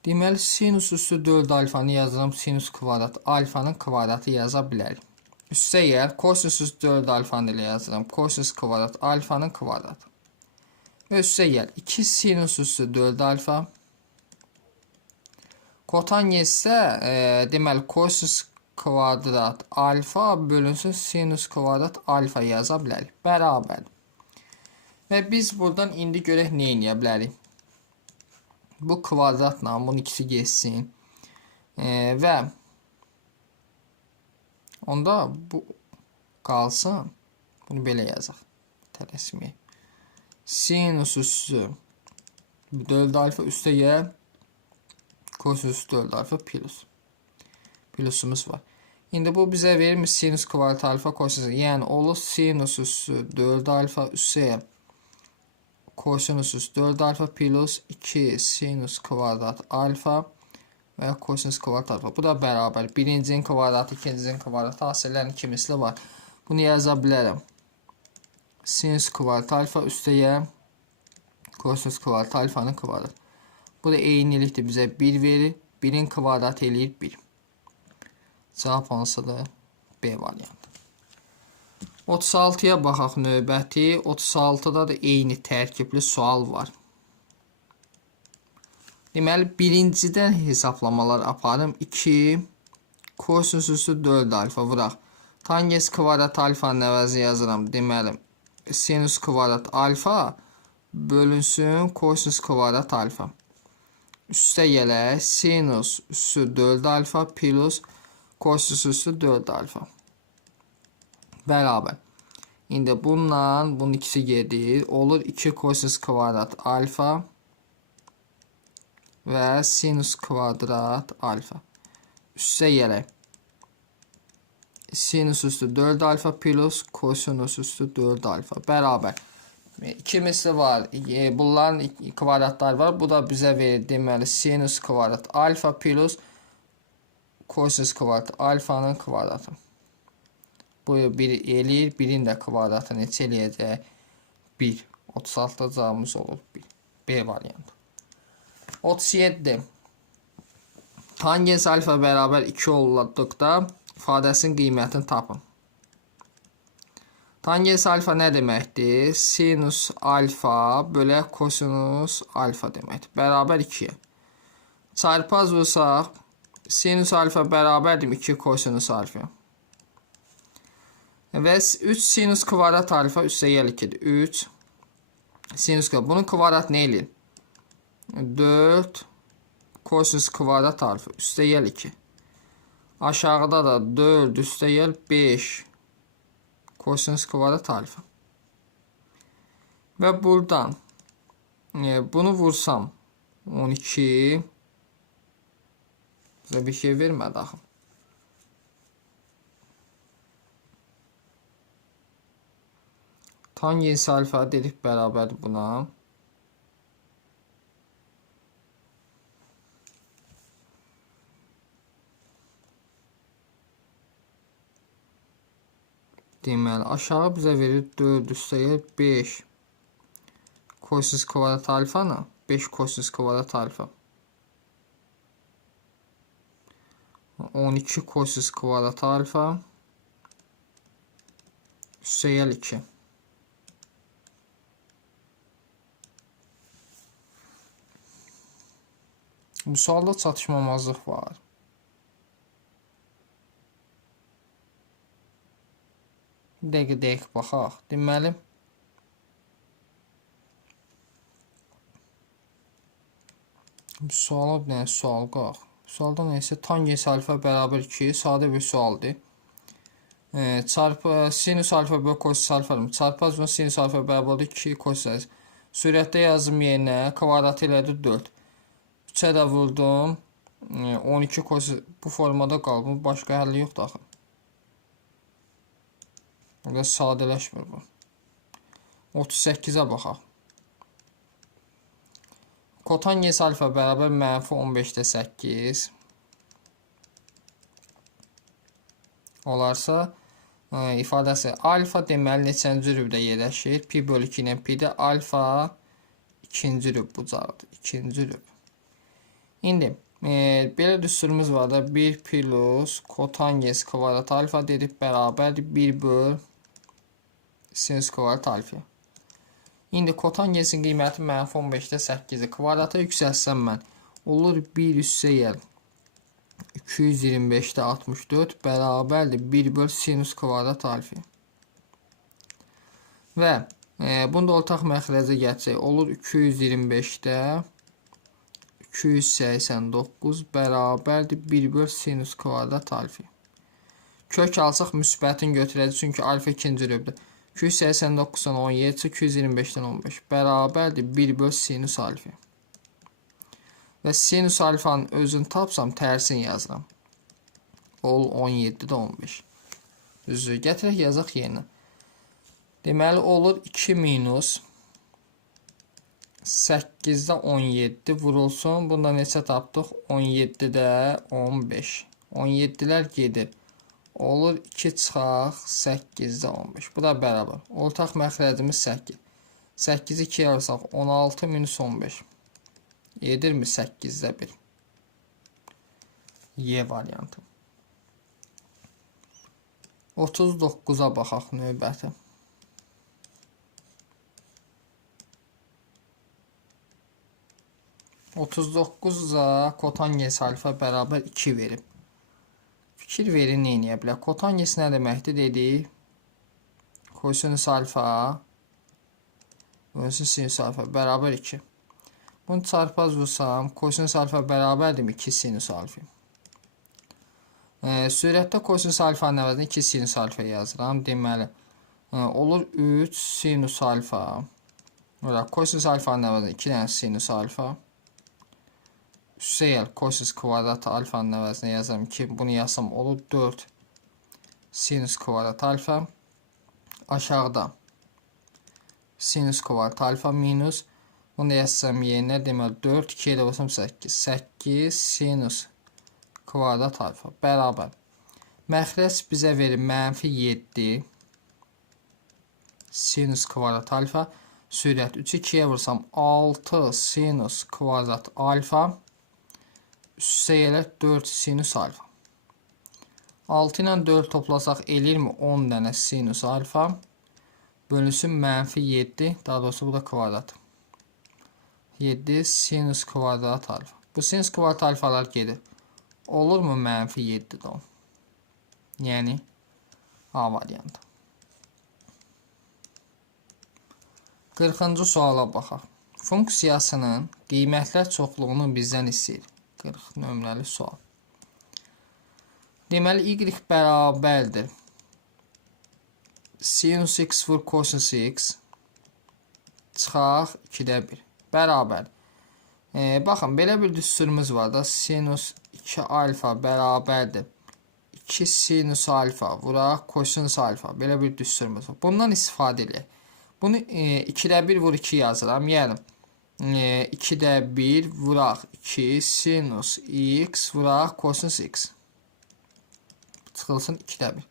Deməli sinus üstü 4 alfanı yazıram. Sinus kvadrat alfanın kvadratı yaza bilərik. Üstəgəl kosinus üstü 4 alfanı ilə yazıram. Kosinus kvadrat alfanın kvadratı. Və üstəgəl 2 sinus üstü 4 alfa. Kotangensə deməli kosinus kvadrat alfa bölünsün sinus kvadrat alfa yaza bilərik. Bərabər. Və biz buradan indi görək nə edə bilərik. Bu kvadratla bunun ikisi geçsin. Və onda bu qalsın. Bunu belə yazaq. Tələsməyək. Sinus üstü 4 alfa üstəgəl kosinus 4 alfa plus. Plusumuz var. İndi bu bizə verir sinus kvadrat alfa kosinus. Yəni olur sinus üstü 4 alfa üstəgəl kosinus üstü 4 alfa plus 2 sinus kvadrat alfa və kosinus kvadrat alfa. Bu da bərabər. Birincinin kvadratı, ikincinin kvadratı hasillərin kimisli var. Bunu yaza bilərəm. Sinus kvadrat alfa üstəgəl kosinus kvadrat alfanın kvadratı. Bu da eynilikdir. Bizə 1 verir. 1'in kvadratı eləyir 1. Cavab hansıdır? B variantı. 36'ya baxaq növbəti. 36'da da eyni tərkibli sual var. Deməli birincidən hesablamalar aparım. 2 kosinus üstü 4 alfa vuraq. Tangens kvadrat alfanın əvəzi yazıram. Deməli sinus kvadrat alfa bölünsün kosinus kvadrat alfa. Üstə gələk sinus üstü 4 alfa plus kosinus üstü 4 alfa. Bərabər. İndi bununla bunun ikisi gedir. Olur 2 kosinus kvadrat alfa və sinus kvadrat alfa. Üstə gələk. Sinus üstü 4 alfa plus kosinus üstü 4 alfa. Bərabər. İki misli var. Bunların kvadratları var. Bu da bizə verir. Deməli sinus kvadrat alfa plus kosinus kvadrat alfanın kvadratı. Bu bir eləyir. Birin də kvadratı neçə eləyəcək? 1. 36'da cavabımız olur 1. B variantı. 37. Tangens alfa bərabər 2 olduqda ifadəsinin qiymətini tapın. Tangens alfa nə deməkdir? Sinus alfa bölə kosinus alfa deməkdir. Bərabər 2'ye. Çarpaz vursaq sinus alfa bərabərdir 2 kosinus alfa. Və 3 sinus kvadrat alfa üstəgəl 2'dir. 3 sinus kvadrat. Bunun kvadrat nə eləyir? 4 kosinus kvadrat alfa üstəgəl 2. Aşağıda da 4 üstəgəl 5 kosinus kvadrat alfa. Və buradan bunu vursam 12 bizə bir şey vermədi axı. Tangens alfa dedik bərabərdir buna. Deməli aşağı bizə verir 4 üstəgəl 5 kosinus kvadrat alfanı. 5 kosinus kvadrat alfa. 12 kosinus kvadrat alfa. Üssəyəl 2. Bu sualda çatışmamazlıq var. Dəqiq baxaq. Deməli, bu suala bir dənə sual qalx. Sualda neysə tangens alfa bərabər 2 sadə bir sualdır. Çarpı sinus alfa bölü kosinus alfa çarpı sinus alfa bərabər 2 kosinus. Sürətdə yazım yerinə kvadratı elədi 4. 3-ə də vurdum. 12 kosinus bu formada qaldı. Başqa həlli yoxdur axı. Burada sadələşmir bu. 38-ə baxaq. Kotangens alfa bərabər mənfi 15-də 8 olarsa ifadəsi alfa deməli neçənci rübdə yerləşir? Pi bölü 2 ilə pi-də alfa ikinci rüb bucaqdır. İkinci rüb. İndi belə düsturumuz var da 1 plus kotangens kvadrat alfa dedib bərabərdir 1 böl sinus kvadrat alfa. İndi kotangensin qiyməti mənfi 15-də 8-dir. Kvadrata yüksəlsəm mən olur 1 üssəyəl 225-də 64 bərabərdir 1 böl sinus kvadrat alfa. Və bunu da ortaq məxrəcə gətirək. Olur 225-də 289 bərabərdir 1 böl sinus kvadrat alfa. Kök alsaq müsbətin götürəcək çünki alfa ikinci rübdür. 289-dan 17, 225-dən 15 bərabərdir 1 böl sinus alfa. Və sinus alfanın özünü tapsam tərsini yazıram. Ol 17-də 15. Düzdür. Gətirək yazaq yerinə. Deməli olur 2 minus 8-də 17 vurulsun. Bunda neçə tapdıq? 17-də 15. 17-lər gedir. Olur 2 çıxaq 8-də 15. Bu da bərabər. Ortaq məxrəcimiz 8. 8-i 2-yə alsaq 16 minus 15. Edirmi 8-də 1? Y variantı. 39-a baxaq növbəti. 39-a kotangens alfa bərabər 2 verib. Fikir verin neyəyə bilər? Kotangens nə deməkdir dedik? Kosinus alfa sinus alfa bərabər 2. Bunu çarpaz vursam kosinus alfa bərabərdir 2 sinus alfa. Sürətdə kosinus alfanın əvəzinə 2 sinus alfa yazıram. Deməli olur 3 sinus alfa. Kosinus alfanın əvəzinə 2 dənə sinus alfa. Üssəyəl kosinus kvadrat alfanın əvəzinə yazarım ki, bunu yazsam olur 4 sinus kvadrat alfa. Aşağıda sinus kvadrat alfa minus bunu yazsam yerinə deməli 4, 2 ilə basam 8. 8 sinus kvadrat alfa bərabər. Məxrəc bizə verir mənfi 7 sinus kvadrat alfa. Sürət 3, 2-yə vursam 6 sinus kvadrat alfa. Üssəyələ 4 sinus alfa. 6 ilə 4 toplasaq elirmi 10 dənə sinus alfa. Bölünsün mənfi 7. Daha doğrusu bu da kvadrat. 7 sinus kvadrat alfa. Bu sinus kvadrat alfalar gedir. Olurmu mənfi 7 də 10? Yəni A variantı. 40-cı suala baxaq. Funksiyasının qiymətlər çoxluğunu bizdən istəyir. 40 nömrəli sual. Deməli, y bərabərdir. Sinus x vur kosinus x çıxaq 2-də 1. Bərabər. Baxın, belə bir düsturumuz var da. Sinus 2 alfa bərabərdir. 2 sinus alfa vuraq kosinus alfa. Belə bir düsturumuz var. Bundan istifadə edək. Bunu 2-də 1 vur 2 yazıram. Yəni 2-də 1 vuraq 2 sinus x vuraq kosinus x. Çıxılsın 2-də 1.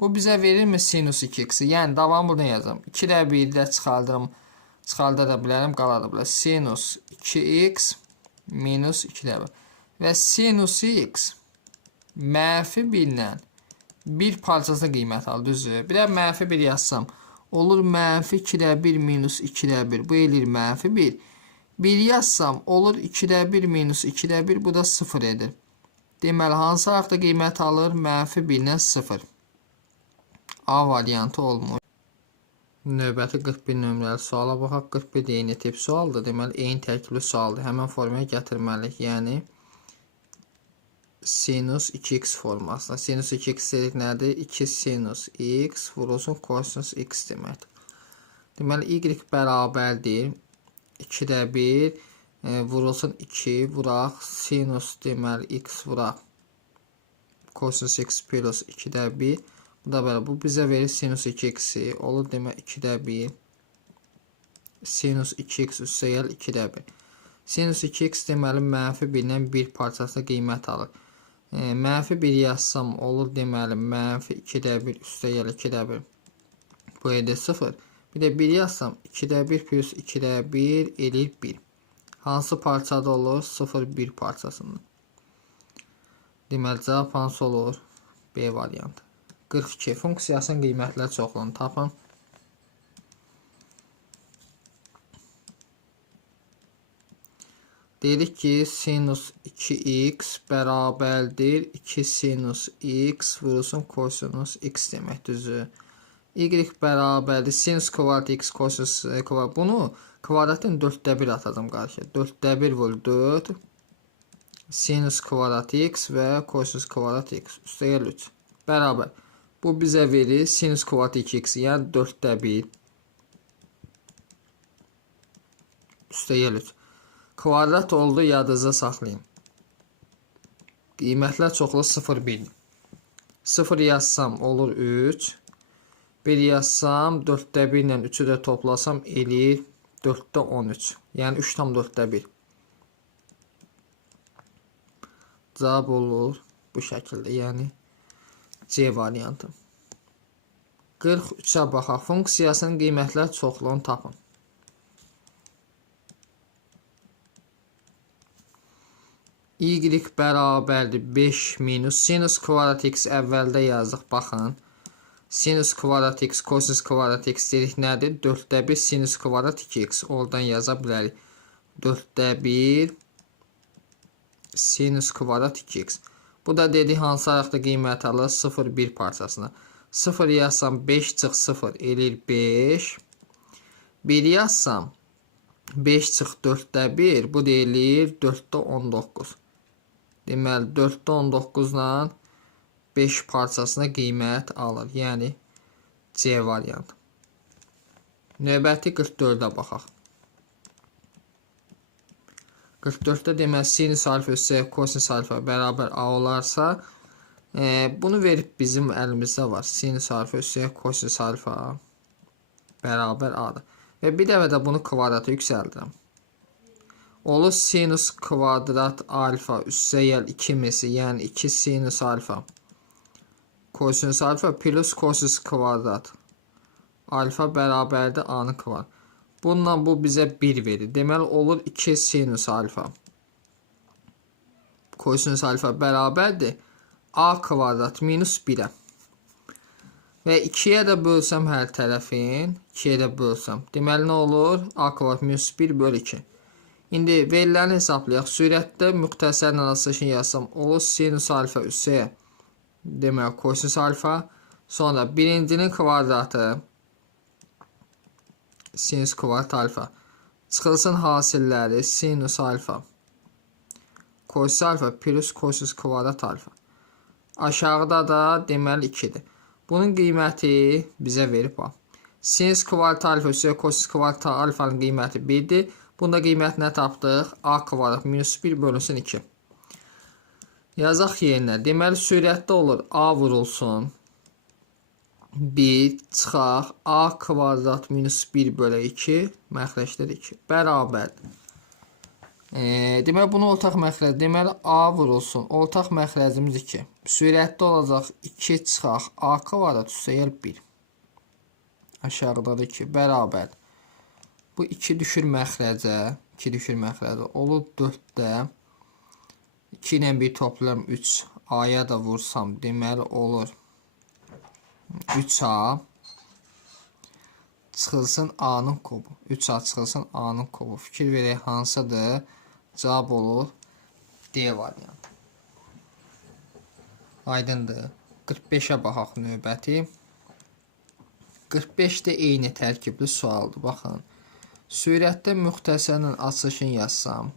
Bu bizə verirmi sinus 2x-i? Yəni davam buradan yazıram. 2-də 1-də çıxardırım. Çıxarda da bilərəm, qala da bilər. Sinus 2x minus 2 və sinus x mənfi 1 ilə 1 parçasına qiymət alır, düzdür? Bir də mənfi 1 yazsam, olur mənfi 2/1 minus 2/1, bu eləyir mənfi 1. 1 yazsam, olur 2/1 minus 2/1, bu da 0 edir. Deməli, hansı araqda qiymət alır? Mənfi 1 ilə 0. A variantı olmuş. Növbəti 41 nömrəli suala baxaq. 41 eyni tip sualdır. Deməli, eyni tərkibli sualdır. Həmən formaya gətirməliyik. Yəni, sinus 2x formasına. Sinus 2x dedik nədir? 2 sinus x vurulsun kosinus x deməkdir. Deməli, y bərabərdir. 2/1 vurulsun 2 vuraq. Sinus deməli x vuraq. Kosinus x plus 2/1. Bu da belə. Bu bizə verir sinus 2x-i. Olur demək 2/1. Sinus 2x üstəgəl 2/1. Sinus 2x deməli mənfi 1 ilə 1 parçasına qiymət alır. Mənfi 1 yazsam olur deməli mənfi 2/1 üstəgəl 2/1. Bu edir 0. Bir də 1 yazsam 2/1 plus 2/1 eləyir 1. Hansı parçada olur? 0-1 parçasında. Deməli cavab hansı olur? B variantı. 42. Funksiyasının qiymətləri çoxluğunu tapın. Dedik ki, sinus 2x bərabərdir 2 sinus x vurulsun kosinus x demək, düzdür. Y bərabərdir sinus kvadrat x kosinus kvadrat. Bunu kvadratın 4/1 atacam qarşıya. 4/1 vur 4 sinus kvadrat x və kosinus kvadrat x üstəgəl 3 bərabər. Bu bizə verir sinus kvadrat 2x, yəni 4/1 üstəgəl 3. Kvadrat oldu, yadınızda saxlayın. Qiymətlər çoxluğu 0-1. 0 yazsam olur 3. 1 yazsam 4/1 ilə 3'ü də toplasam eləyir 4/13. Yəni 3/4/1. Cavab olur bu şəkildə, yəni C variantı. 43-ə baxaq. Funksiyasının qiymətlər çoxluğunu tapın. Y bərabərdir 5 minus sinus kvadrat x əvvəldə yazdıq. Baxın. Sinus kvadrat x, kosinus kvadrat x dedik nədir? 4/1 sinus kvadrat 2x. Oradan yaza bilərik. 4/1 sinus kvadrat 2x. Bu da dedik hansı araqda qiymət alır? 0-1 parçasına. 0 yazsam 5 çıx 0 eləyir 5. 1 yazsam 5 çıx 4/1 bu deyilir 4/19. Deməli 4/19 ilə 5 parçasına qiymət alır. Yəni C variantı. Növbəti 44-ə baxaq. 44-də deməli sinus alfa üstə kosinus alfa bərabər A olarsa, bunu verib bizim əlimizdə var. Sinus alfa üstə kosinus alfa bərabər A-dır. Və bir dəfə də bunu kvadrata yüksəldirəm. Olur sinus kvadrat alfa üstəgəl 2-misi, yəni 2 sinus alfa kosinus alfa plus kosinus kvadrat alfa bərabərdir A-nın kvadratı. Bununla bu bizə 1 verir. Deməli olur 2 sinus alfa kosinus alfa bərabərdir A kvadrat minus 1-ə. Və 2-yə də bölsəm hər tərəfin, 2-yə də bölsəm. Deməli nə olur? A kvadrat minus 1 bölü 2. İndi verilərini hesablayaq. Sürətdə müxtəsərlə asılışını yazsam, olur sinus alfa üstə demək kosinus alfa. Sonra birincinin kvadratı sinus kvadrat alfa. Çıxılsın hasilləri sinus alfa kosinus alfa plus kosinus kvadrat alfa. Aşağıda da deməli 2-dir. Bunun qiyməti bizə verib bax. Sinus kvadrat alfa üstə kosinus kvadrat alfanın qiyməti 1-dir. Bunda qiymət nə tapdıq? A kvadrat minus 1 bölünsün 2. Yazaq yerinə. Deməli sürətdə olur A vurulsun 1 çıxaq A kvadrat minus 1 bölü 2 məxrəcdir 2 bərabər. Deməli bunu ortaq məxrəc. Deməli A vurulsun. Ortaq məxrəcimiz 2. Sürətdə olacaq 2 çıxaq A kvadrat üstəgəl 1. Aşağıda da 2 bərabər. Bu 2 düşür məxrəcə. 2 düşür məxrəcə. Olur 4-də. 2 ilə 1 toplarım 3. A-ya da vursam deməli olur 3A. Çıxılsın A-nın kubu. 3A çıxılsın A-nın kubu. Fikir verək hansıdır? Cavab olur D variantı. Aydındır. 45-ə baxaq növbəti. 45-də eyni tərkibli sualdır. Baxın. Sürətdə müxtəsərlə açılışını yazsam.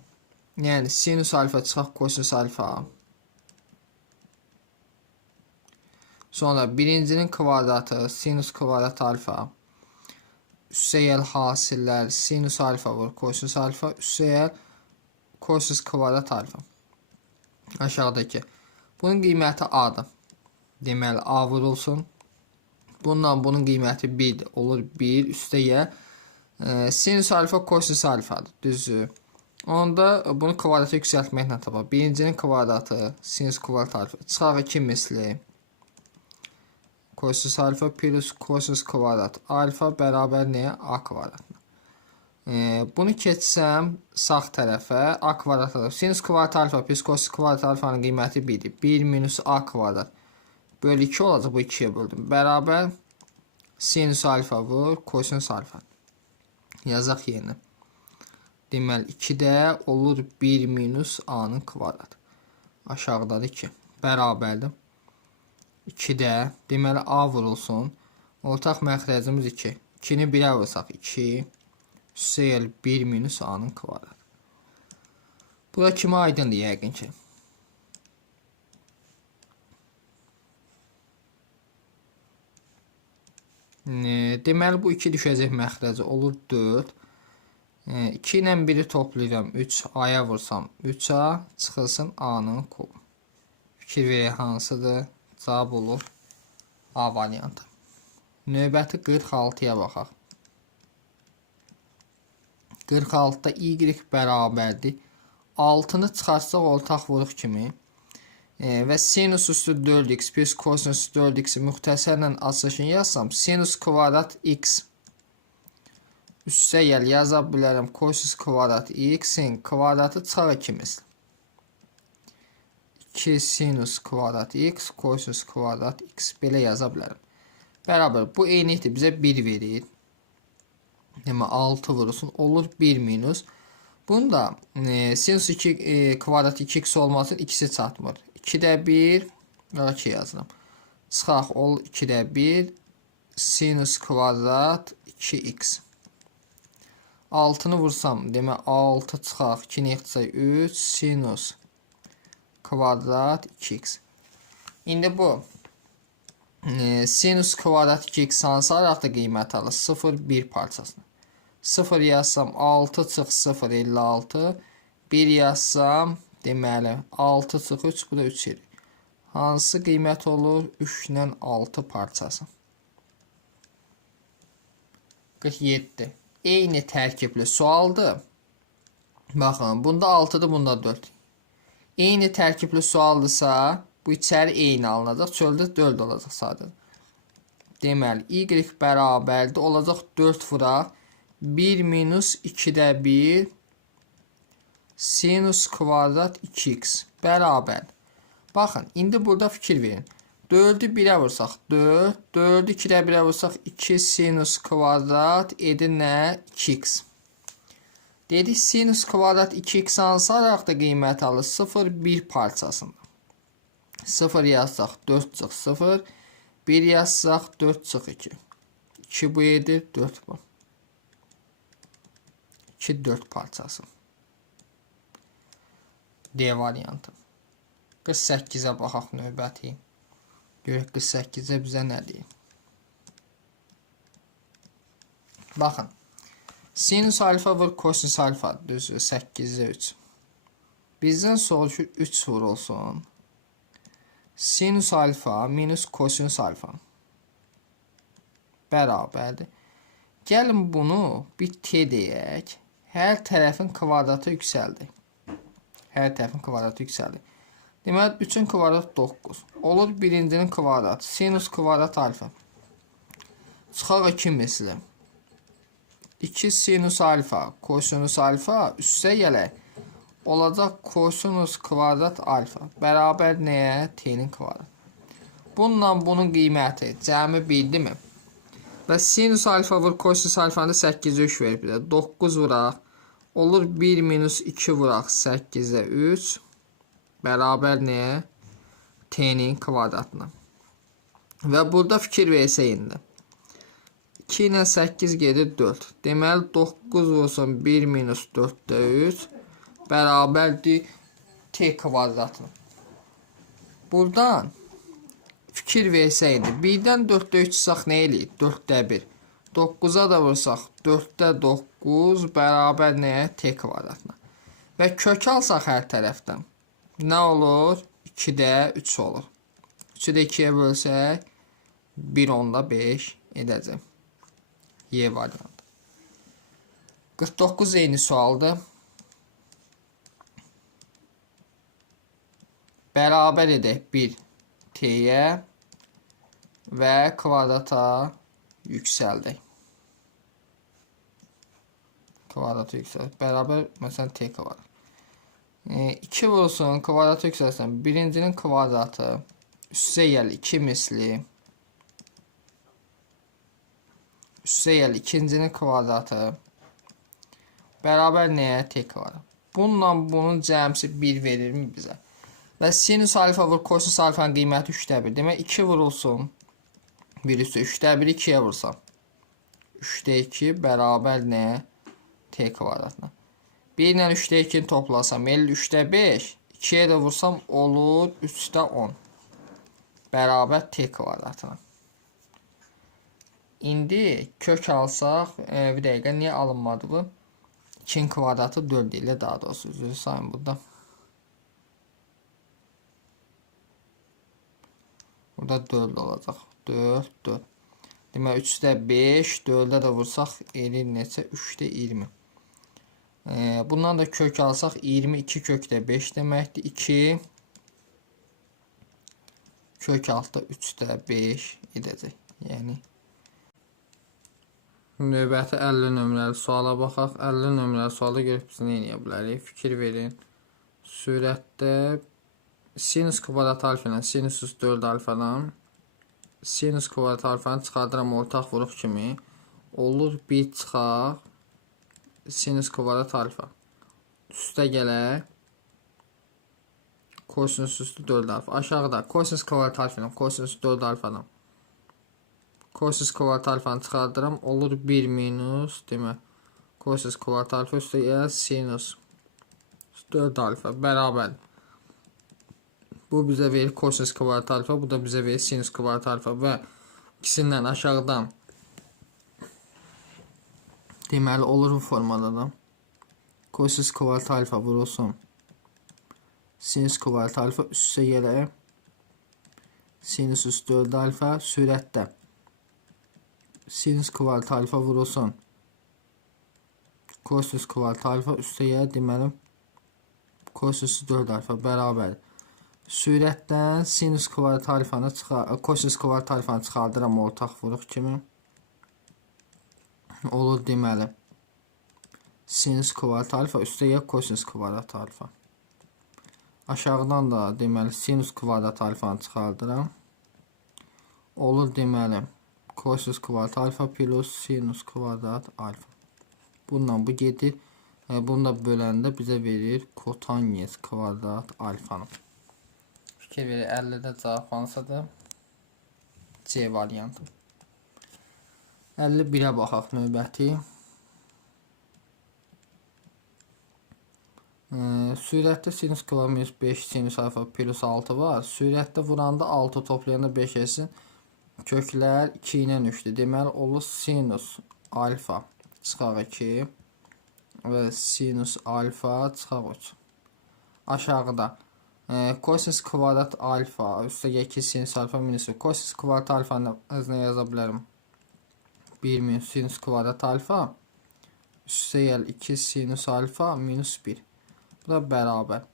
Yəni sinus alfa çıxaq kosinus alfa. Sonra birincinin kvadratı sinus kvadrat alfa. Üssəyəl hasillər sinus alfa vur kosinus alfa. Üssəyəl kosinus kvadrat alfa. Aşağıdakı. Bunun qiyməti A-dır. Deməli A vurulsun. Bundan bunun qiyməti 1 olur. 1 üstəyə sinus alfa kosinus alfadır. Düzdür. Onda bunu kvadratı yüksəltməklə tapaq. Birincinin kvadratı sinus kvadrat alfa. Çıxaq 2 misli. Kosinus alfa plus kosinus kvadrat alfa bərabər nəyə? A kvadratına. Bunu keçsəm sağ tərəfə A kvadrat alır. Sinus kvadrat alfa plus kosinus kvadrat alfanın qiyməti 1-dir. 1 minus A kvadrat bölü 2 olacaq. Bu 2-yə böldüm. Bərabər sinus alfa vur kosinus alfa. Yazaq yerinə. Deməli 2-də olur 1 minus A-nın kvadrat. Aşağıdadır 2. Bərabərdir. 2-də deməli A vurulsun. Ortaq məxrəcimiz 2. 2-ni 1-ə vursaq 2. Üssəyəl 1 minus A-nın kvadrat. Bu da kimə aydındır yəqin ki. Deməli bu 2 düşəcək məxrəcə olur 4. 2 ilə 1-i toplayıram 3. A-ya vursam 3A çıxılsın A-nın kubu. Fikir verək hansıdır? Cavab olur A variantı. Növbəti 46-ya baxaq. 46-da Y bərabərdir. 6-nı çıxarsaq ortaq vuruq kimi. Və sinus üstü 4x plus kosinus 4x-i müxtəsərlə açılışını yazsam. Sinus kvadrat x. Üssəyəl yaza bilərəm kosinus kvadrat x-in kvadratı çıxaq 2 misli. 2 sinus kvadrat x kosinus kvadrat x belə yaza bilərəm. Bərabər bu eynidir bizə 1 verir. Demə 6 vurulsun olur 1 minus. Bunda sinus 2 kvadrat 2x olmasın ikisi çatmır. 2-də 1 2 yazıram. Çıxaq ol 2-də 1 sinus kvadrat 2x. 6-nı vursam demə 6 çıxaq 2-ni yıxsa 3 sinus kvadrat 2x. İndi bu sinus kvadrat 2x hansı araqda qiymət alır? 0, 1 parçasını. 0 yazsam 6 çıx 0, 56. 1 yazsam deməli 6 çıx 3, bu da 3 edir. Hansı qiymət olur? 3 ilə 6 parçası. 47. Eyni tərkibli sualdır. Baxın, bunda 6'dır, bunda 4. Eyni tərkibli sualdırsa, bu içəri eyni alınacaq, çöldə 4 olacaq sadəcə. Deməli, y bərabərdir, olacaq 4 vuraq. 1 minus 2'də 1 sinus kvadrat 2x bərabər. Baxın, indi burada fikir verin. 4'ü 1'ə vursaq 4, 4'ü 2'də 1'ə vursaq 2 sinus kvadrat edir nə? 2x. Dedik sinus kvadrat 2x hansı araqda qiymət alır? 0, 1 parçasında. 0 yazsaq 4 çıx 0, 1 yazsaq 4 çıx 2. 2 bu edir, 4 bu. 2, 4 parçası. D variantı. 48'ə baxaq növbəti. Görək 48'ə bizə nə deyir? Baxın. Sinus alfa vur kosinus alfa düzdür 8'ə 3. Bizdən soruşur 3 vurulsun. Sinus alfa minus kosinus alfa bərabərdir. Gəlin bunu bir t deyək. Hər tərəfin kvadratı yüksəldi. Hər tərəfin kvadratı yüksəldi. Deməli 3'ün kvadratı 9. Olur birincinin kvadratı. Sinus kvadrat alfa. Çıxaq 2 misli. 2 sinus alfa kosinus alfa üstə gələk. Olacaq kosinus kvadrat alfa. Bərabər nəyə? T'nin kvadrat. Bununla bunun qiyməti cəmi 1-dir mi? Və sinus alfa vur kosinus alfanı 8-ə 3 verib bizə. 9 vuraq. Olur 1 minus 2 vuraq 8-ə 3. Bərabər nəyə? T'nin kvadratına. Və burada fikir versək indi. 2 ilə 8 gedir 4. Deməli 9 vursun 1 minus 4-də 3. Bərabərdir T kvadratına. Buradan fikir versəydi, 1-dən 4-də 3 çıxsaq nə eləyir? 4-də 1. 9-a da vursaq 4-də 9 bərabər nəyə? T kvadratına. Və kök alsaq hər tərəfdən. Nə olur? 2-də 3 olur. 3-ü də 2-yə bölsək 1/5 edəcək. Y variantı. 49 eyni sualdır. Bərabər edək 1 T'yə və kvadrata yüksəldək. Kvadrata yüksəldək. Bərabər, məsələn, T kvadrat. 2 vursun, kvadrata yüksəlsən. Birincinin kvadratı üstə gəl 2 misli. Üstə gəl ikincinin kvadratı. Bərabər nəyə? T kvadrat. Bununla bunun cəmsi 1 verirmi bizə? Və sinus alfa vur kosinus alfanın qiyməti 3-də 1. Demək 2 vurulsun. 1 üstə 3-də 1 2-yə vursam. 3-də 2 bərabər nəyə? T kvadratına. 1 ilə 3-də 2-ni toplasam 3-də 5. 2-yə də vursam olur 3-də 10. Bərabər T kvadratına. İndi kök alsaq, bir dəqiqə niyə alınmadı bu? 2-nin kvadratı 4 ilə daha doğrusu üzrü sayın burada. Burada 4 olacaq. 4, 4. Demək 3-də 5, 4-də də vursaq elir neçə? 3-də 20. Bundan da kök alsaq 22 kökdə 5 deməkdir. 2 kök altda 3-də 5 edəcək. Yəni növbəti 50 nömrəli suala baxaq. 50 nömrəli sualda görüb biz nə edə bilərik? Fikir verin. Sürətdə sinus kvadrat alfa ilə sinus 4 alfadan sinus kvadrat alfanı çıxardıram ortaq vuruq kimi olur 1 çıxaq sinus kvadrat alfa. Üstə gələk kosinus üstü 4 alfa. Aşağıda kosinus kvadrat alfa ilə kosinus 4 alfadan kosinus kvadrat alfanı çıxardıram olur 1 minus demək kosinus kvadrat alfa üstə gələ sinus 4 alfa bərabər. Bu bizə verir kosinus kvadrat alfa, bu da bizə verir sinus kvadrat alfa və ikisindən aşağıdan deməli olur bu formada da kosinus kvadrat alfa vurulsun sinus kvadrat alfa üstə gələrək sinus üstü 4 alfa sürətdə sinus kvadrat alfa vurulsun kosinus kvadrat alfa üstə gələr deməli kosinus 4 alfa bərabər. Sürətdən sinus kvadrat alfanı kosinus kvadrat alfanı çıxardıram ortaq vuruq kimi. Olur deməli. Sinus kvadrat alfa üstə gəl kosinus kvadrat alfa. Aşağıdan da deməli sinus kvadrat alfanı çıxardıram. Olur deməli kosinus kvadrat alfa plus sinus kvadrat alfa. Bundan bu gedir. Bunu da böləndə bizə verir kotangens kvadrat alfanı. Fikir verir 50-də cavab hansıdır? C variantı. 51-ə baxaq növbəti. Sürətdə sinus kvadrat minus 5 sinus alfa plus 6 var. Sürətdə vuranda 6 toplayanda 5 esin. Köklər 2 ilə 3'dür. Deməli olur sinus alfa çıxaq 2 və sinus alfa çıxaq 3. Aşağıda kosinus kvadrat alfa üstə 2 sinus alfa minus kosinus kvadrat alfanı özünə yaza bilərəm. 1 minus sinus kvadrat alfa üstə gəl 2 sinus alfa minus 1. Bu da bərabər.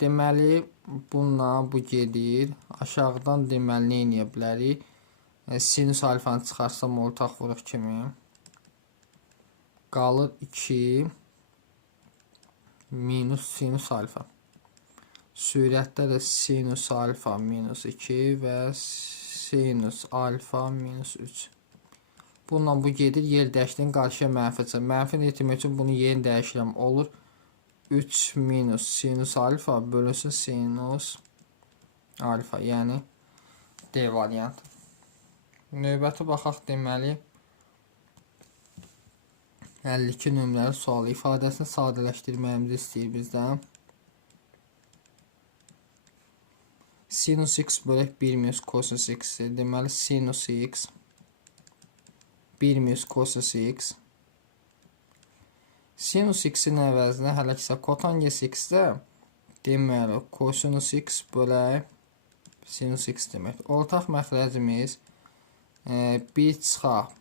Deməli bununla bu gedir. Aşağıdan deməli nə edə bilərik? Sinus alfanı çıxarsam ortaq vuruq kimi. qalır 2 minus sinus alfa. Sürətdə də sinus alfa minus 2 və sinus alfa minus 3. Bununla bu gedir, yer dəyişdirin, qarşıya mənfi çıxır. Mənfi etmək üçün bunu yerini dəyişirəm. Olur 3 minus sinus alfa bölünsün sinus alfa. Yəni D variantı. Növbəti baxaq, deməli 52 nömrəli sualı ifadəsini sadələşdirməyimizi istəyir bizdən. Sinus x bölək 1 minus cosinus x-dir. Deməli sinus x 1 minus cosinus x. Sinus x-in əvəzinə hələ ki kotanges x-də deməli cosinus x bölək sinus x demək. Ortaq məxrəcimiz 1 çıxaq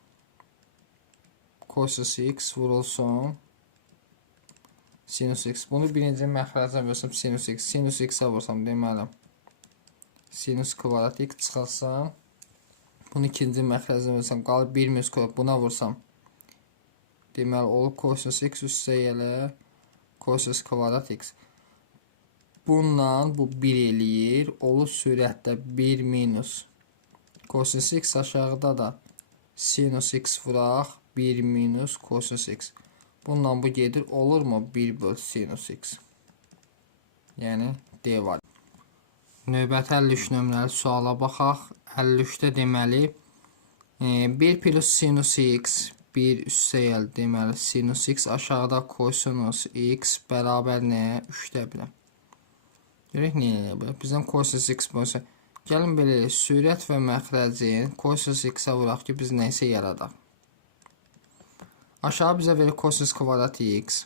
cosinus x vurulsun sinus x. Bunu birinci məxrəcə vursun sinus x. Sinus x-ə vursam deməli sinus kvadrat x çıxarsan. Bunu ikinci məxrəcə vursam qalır 1 minus kvadrat. Buna vursam deməli olur cosinus x üstə ilə cosinus kvadrat x. Bununla bu 1 eləyir. Olur sürətdə 1 minus cosinus x, aşağıda da sinus x vuraq 1 minus cosinus x. Bununla bu gedir. Olurmu 1 böl sinus x? Yəni D var. Növbəti 53 nömrəli suala baxaq. 53-də deməli 1 plus sinus x 1 üstə gəl deməli sinus x, aşağıda cosinus x bərabər nəyə? 3-də 1-ə. Görək nə elə? Bizdən cosinus x bölsə. Gəlin belə sürət və məxrəcin cosinus x-ə vuraq ki, biz nə isə yaradaq. Aşağı bizə verir cosinus kvadrat x.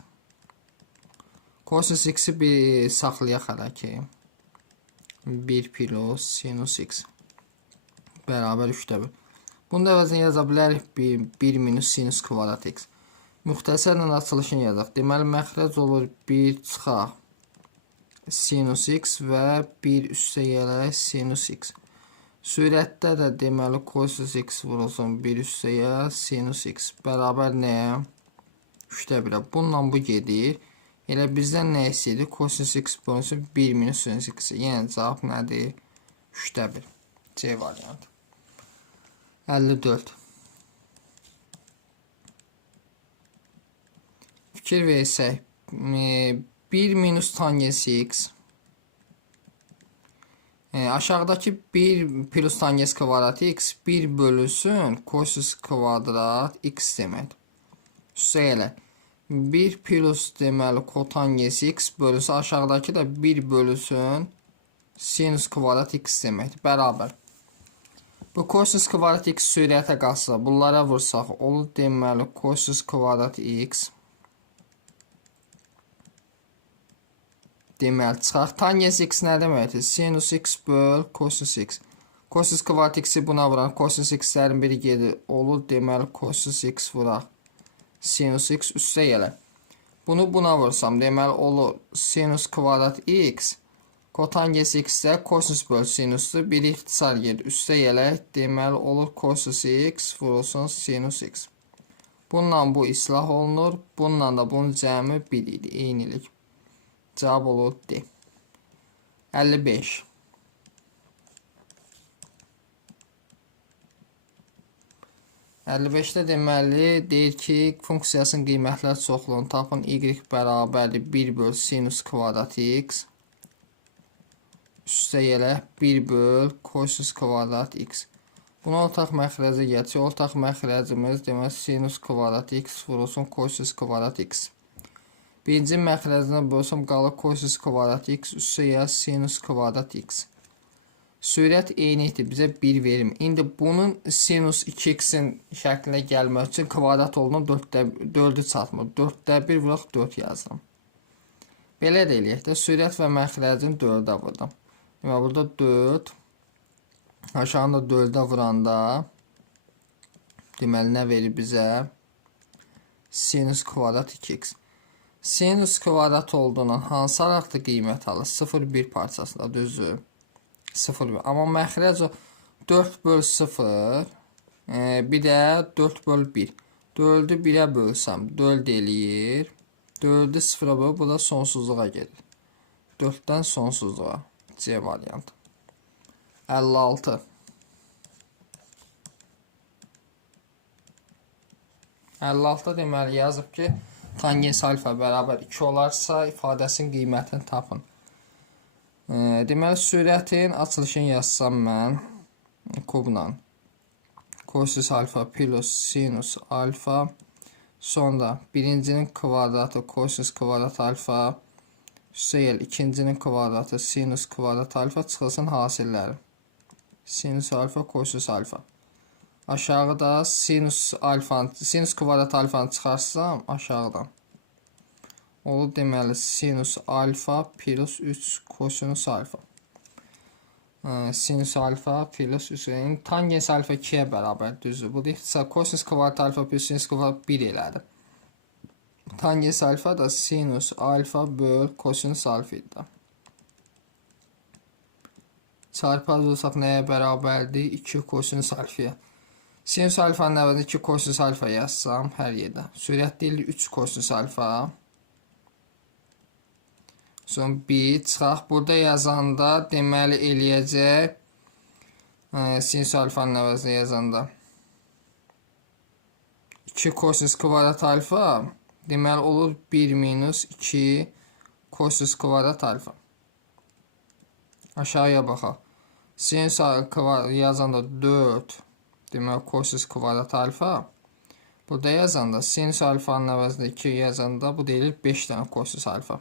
Cosinus x-i bir saxlayaq hələ ki. 1 plus sinus x bərabər 3-də 1. Bunu da əvəzinə yaza bilərik 1 minus sinus kvadrat x. Müxtəsərlə açılışını yazaq. Deməli məxrəc olur 1 çıxaq sinus x və 1 üstə gələk sinus x. Sürətdə də deməli cosinus x vurulsun 1 üstə gəl sinus x bərabər nəyə? 3-də 1-ə. Bununla bu gedir. Elə bizdən nə istəyir? Cosinus x bölünsün 1 minus sinus x. Yəni cavab nədir? 3-də 1. C variantı. 54. Fikir versək. 1 minus tangens x. Aşağıdakı 1 plus tangens kvadrat x 1 bölünsün cosinus kvadrat x deməkdir. Üstə elə 1 plus deməli kotangens x bölünsün, aşağıdakı da 1 bölünsün sinus kvadrat x deməkdir. Bərabər. Bu cosinus kvadrat x sürətə qalsa, bunlara vursaq, olur deməli cosinus kvadrat x. Deməli, çıxaq. Tangens x nə deməkdir? Sinus x böl cosinus x. Cosinus kvadrat x-i buna vuran, cosinus x-lərin biri gedir. Olur deməli cosinus x vuraq. Sinus x üstə gələ. Bunu buna vursam, deməli olur sinus kvadrat x. Kotangens x-də cosinus böl sinusdur. Bir ixtisar gedir. Üstə gələk, deməli olur cosinus x vurulsun sinus x. Bununla bu islah olunur. Bununla da bunun cəmi 1 idi. Eynilik. Cavab olur D. 55. də deməli deyir ki, funksiyasının qiymətləri çoxluğunu tapın. Y bərabərdir 1 böl sinus kvadrat x. Üstə gələk 1 böl cosinus kvadrat x. Bunu ortaq məxrəcə gətir. Ortaq məxrəcimiz deməli sinus kvadrat x vurulsun cosinus kvadrat x. Birinci məxrəcinə bölsəm qalır cosinus kvadrat x üstə gəl sinus kvadrat x. Sürət eynidir, bizə 1 verim. İndi bunun sinus 2x-in şəklinə gəlmək üçün kvadrat olunun 4-ü çatmır. 4-də 1 vuraq 4 yazdım. Belə də eləyək də sürət və məxrəcin 4-ə vurdum. Yəni burada 4 aşağında 4-ə vuranda deməli nə verir bizə? Sinus kvadrat 2x. Sinus kvadrat olduğundan hansı araqda qiymət alır? 0,1 parçasında düzdür. 0,1. Amma məxrəc 4 böl 0 bir də 4 böl 1. 4'ü 1'ə bölsəm 4 eləyir. 4'ü 0'a böl, bu da sonsuzluğa gedir. 4'dən sonsuzluğa. C variantı. 56. 56 deməli yazıb ki, tangens alfa bərabər 2 olarsa ifadəsinin qiymətini tapın. Deməli, sürətin açılışını yazsam mən kubla. Kosinus alfa plus sinus alfa. Sonra birincinin kvadratı kosinus kvadrat alfa. Üstəgəl ikincinin kvadratı sinus kvadrat alfa çıxılsın hasilləri. Sinus alfa kosinus alfa. Aşağıda sinus kvadrat alfanı çıxarsam aşağıdan. Olur deməli sinus alfa plus 3 kosinus alfa. Sinus alfa plus 3. Tangens alfa 2'ye bərabər düzdür. Bu da kosinus kvadrat alfa plus sinus kvadrat 1 elədi. Tangens alfa da sinus alfa böl kosinus alfa idi. Çarpaz olsaq nəyə bərabərdir? 2 kosinus alfaya. Sinus alfanın əvəzində 2 kosinus alfa yazsam hər yerdə. Sürət deyilir 3 kosinus alfa. Son 1 çıxaq. Burada yazanda deməli eləyəcək. Sinus alfanın əvəzində yazanda 2 kosinus kvadrat alfa deməli olur 1 minus 2 kosinus kvadrat alfa. Aşağıya baxaq. Sinus yazanda 4 deməli kosinus kvadrat alfa. Burada yazanda sinus alfanın əvəzində 2 yazanda bu deyilir 5 dənə kosinus alfa.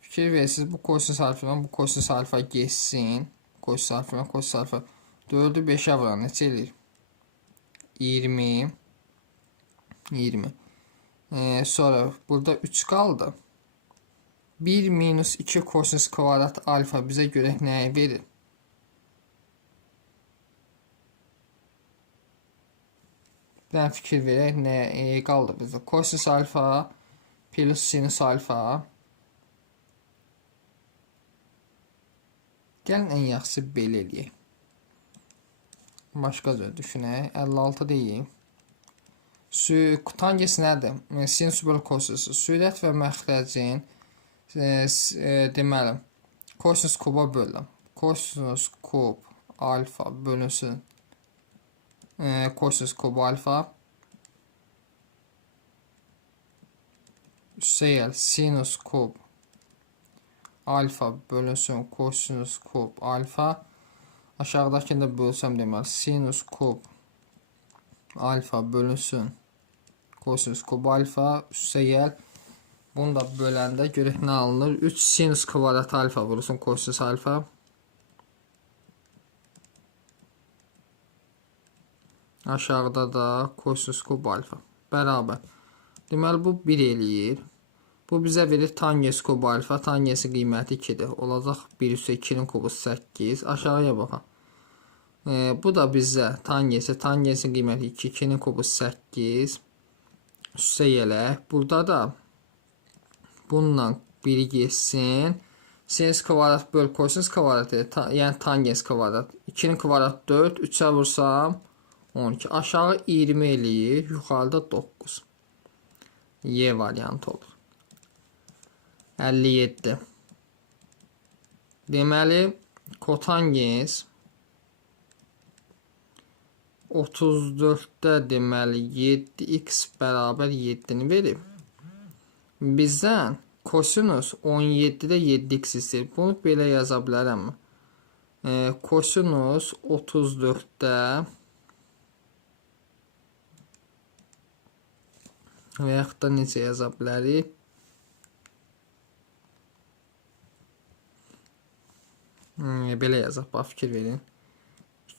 Fikir verirsiniz, bu kosinus alfadan bu kosinus alfa geçsin. Kosinus alfadan kosinus alfa. 4'ü 5'ə vuran neçə eləyir? 20. 20. Sonra burada 3 qaldı. 1 minus 2 kosinus kvadrat alfa bizə görə nəyi verir? Ben fikir verək, nə qaldı bizdə? Kosinus alfa plus sinus alfa. Gəlin ən yaxşısı belə eləyək. Başqa cür düşünək. 56 deyim. Tangens nədir? Sinus böl kosinus. Sürət və məxrəcin deməli kosinus kuba bölüm. Kosinus kub alfa bölünsün kosinus kub alfa. Üstəgəl sinus kub alfa bölünsün kosinus kub alfa. Aşağıdakini də bölsəm deməli sinus kub alfa bölünsün kosinus kub alfa. Üstəgəl bunu da böləndə görək nə alınır? 3 sinus kvadrat alfa bölünsün kosinus alfa. Aşağıda da kosinus kub alfa bərabər. Deməli bu 1 eləyir. Bu bizə verir tangens kub alfa. Tangensin qiyməti 2'dir. Olacaq 1 üstə 2'nin kubu 8. Aşağıya baxaq. Bu da bizə tangensin qiyməti 2. 2'nin kubu 8. Üstə gələk. Burada da bununla 1'i geçsin. Sinus kvadrat böl kosinus kvadrat. Yəni tangens kvadrat. 2'nin kvadrat 4. 3'ə vursam 12. Aşağı 20 eləyir. Yuxarıda 9. Y variantı olur. 57. Deməli kotangens 34'də deməli 7x bərabər 7'ni verib. Bizdən kosinus 17'də 7x istəyir. Bunu belə yaza bilərəm. Kosinus 34'də və yaxud da necə yaza bilərik? Belə yazaq, bax fikir verin.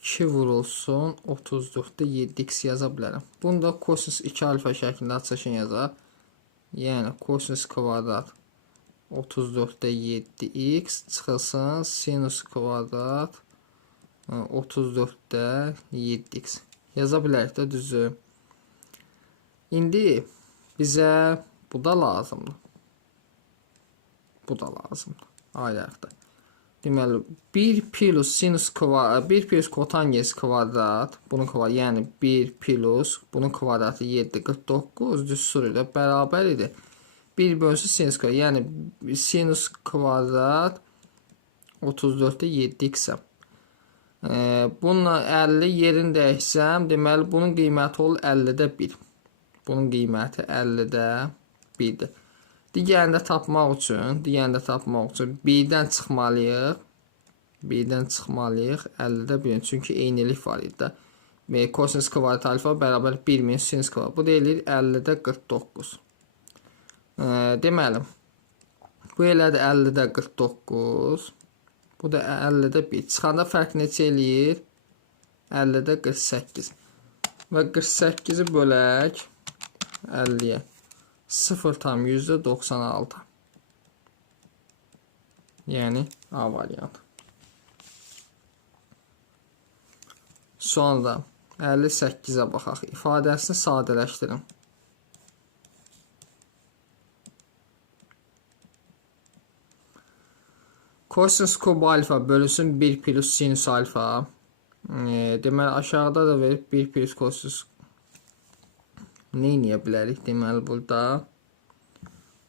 2 vurulsun 34'də 7x yaza bilərəm. Bunu da kosinus 2 alfa şəklində açılışını yazaq. Yəni kosinus kvadrat 34'də 7x çıxılsın sinus kvadrat 34'də 7x. Yaza bilərik də düzü. İndi bizə bu da lazımdır. Bu da lazımdır. Ayrı-ayrıda. Deməli 1 plus sinus kvadrat, 1 plus kotangens kvadrat, bunun kvadratı, yəni 1 plus bunun kvadratı 7 49 düz soru ilə bərabər idi. 1 bölünsün sinus kvadrat, yəni sinus kvadrat 34-də 7x. Bununla 50 yerini dəyişsəm, deməli bunun qiyməti olur 50-də 1. Bunun qiyməti 50-də 1-dir. Digərini də tapmaq üçün 1-dən çıxmalıyıq. 50-də 1. Çünki eynilik var idi də. Kosinus kvadrat alfa bərabər 1 minus sinus kvadrat. Bu da eləyir 50-də 49. Deməli, bu elədir 50-də 49. Bu da 50-də 1. Çıxanda fərq neçə eləyir? 50-də 48. Və 48-i bölək 50-yə. 0,96. Yəni A variantı. Sonra 58-ə baxaq. İfadəsini sadələşdirin. Kosinus kub alfa bölünsün 1 plus sinus alfa. Deməli aşağıda da verib 1 plus kosinus. Nə eləyə bilərik? Deməli burada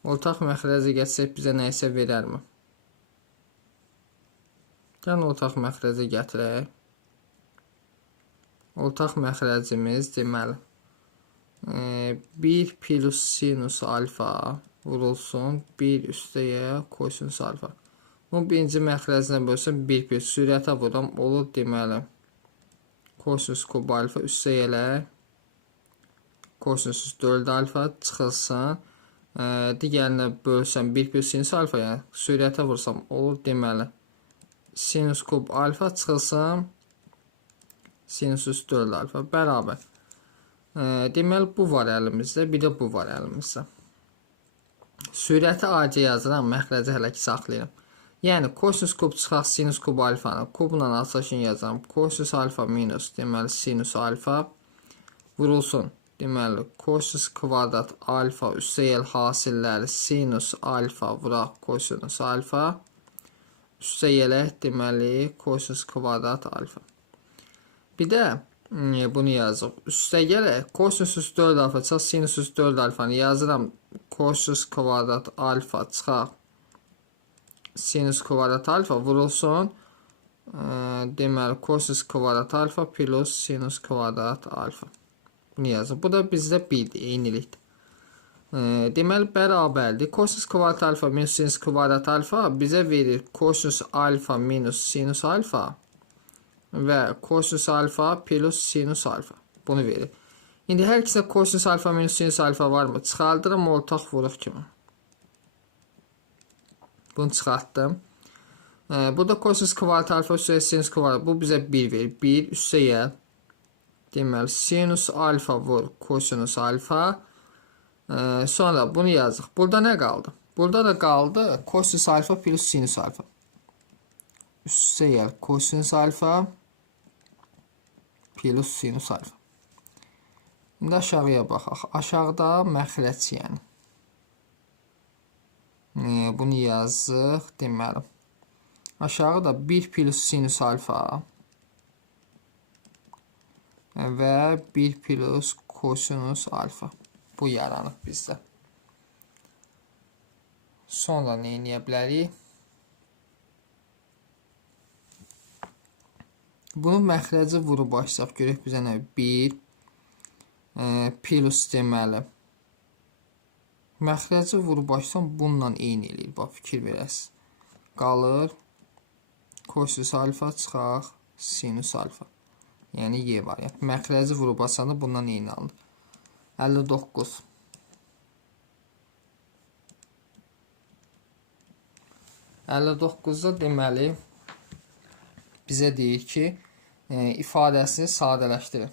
ortaq məxrəci gətirsək bizə nə isə verərmi? Gəlin ortaq məxrəci gətirək. Ortaq məxrəcimiz deməli 1 plus sinus alfa vurulsun 1 üstəyə kosinus alfa. Bunun birinci məxrəcinə bölsün 1 plus sürətə vuram olur deməli kosinus kub alfa üstə elə kosinus 4 alfa çıxılsın. Digərinə bölsəm 1 plus sinus alfa, yəni sürətə vursam olur deməli sinus kub alfa çıxılsın sinus 4 alfa bərabər. Deməli bu var əlimizdə, bir də bu var əlimizdə. Sürəti AC yazıram, məxrəci hələ ki saxlayıram. Yəni kosinus kub çıxaq sinus kub alfanı kubla açılışını yazıram. Kosinus alfa minus deməli sinus alfa vurulsun. Deməli kosinus kvadrat alfa üstə el hasilləri sinus alfa vuraq kosinus alfa üstə elək deməli kosinus kvadrat alfa. Bir də bunu yazıq. Üstə gələk kosinus 4 alfa çıxaq sinus 4 alfanı yazıram. Kosinus kvadrat alfa çıxaq sinus kvadrat alfa vurulsun. Deməli kosinus kvadrat alfa plus sinus kvadrat alfa. Bunu yazın. Bu da bizdə 1-dir, eynilikdir. Deməli bərabərdir. Kosinus kvadrat alfa minus sinus kvadrat alfa bizə verir kosinus alfa minus sinus alfa və kosinus alfa plus sinus alfa. Bunu verir. İndi hər ikisində kosinus alfa minus sinus alfa varmı? Çıxardıram ortaq vuruq kimi. Bunu çıxartdım. Burada kosinus kvadrat alfa üstə sinus kvadrat. Bu bizə 1 verir. 1 üstə gəl. Deməli sinus alfa vur kosinus alfa. Sonra bunu yazıq. Burada nə qaldı? Burada da qaldı kosinus alfa plus sinus alfa. Üstə gəl kosinus alfa plus sinus alfa. İndi aşağıya baxaq. Aşağıda məxrəc yəni. Bunu yazıq. Deməli aşağıda 1 plus sinus alfa və 1 plus kosinus alfa. Bu yaranıb bizdə. Sonra nə eləyə bilərik? Bunu məxrəci vurub açsaq görək bizə nə? 1 plus deməli. Məxrəci vurub açsam bununla eyni eləyir. Bax, fikir verəsiz. Qalır kosinus alfa çıxaq sinus alfa. Yəni Y variant. Məxrəci vurub açanda bundan eyni alınır. 59. Da deməli bizə deyir ki, ifadəsini sadələşdirin.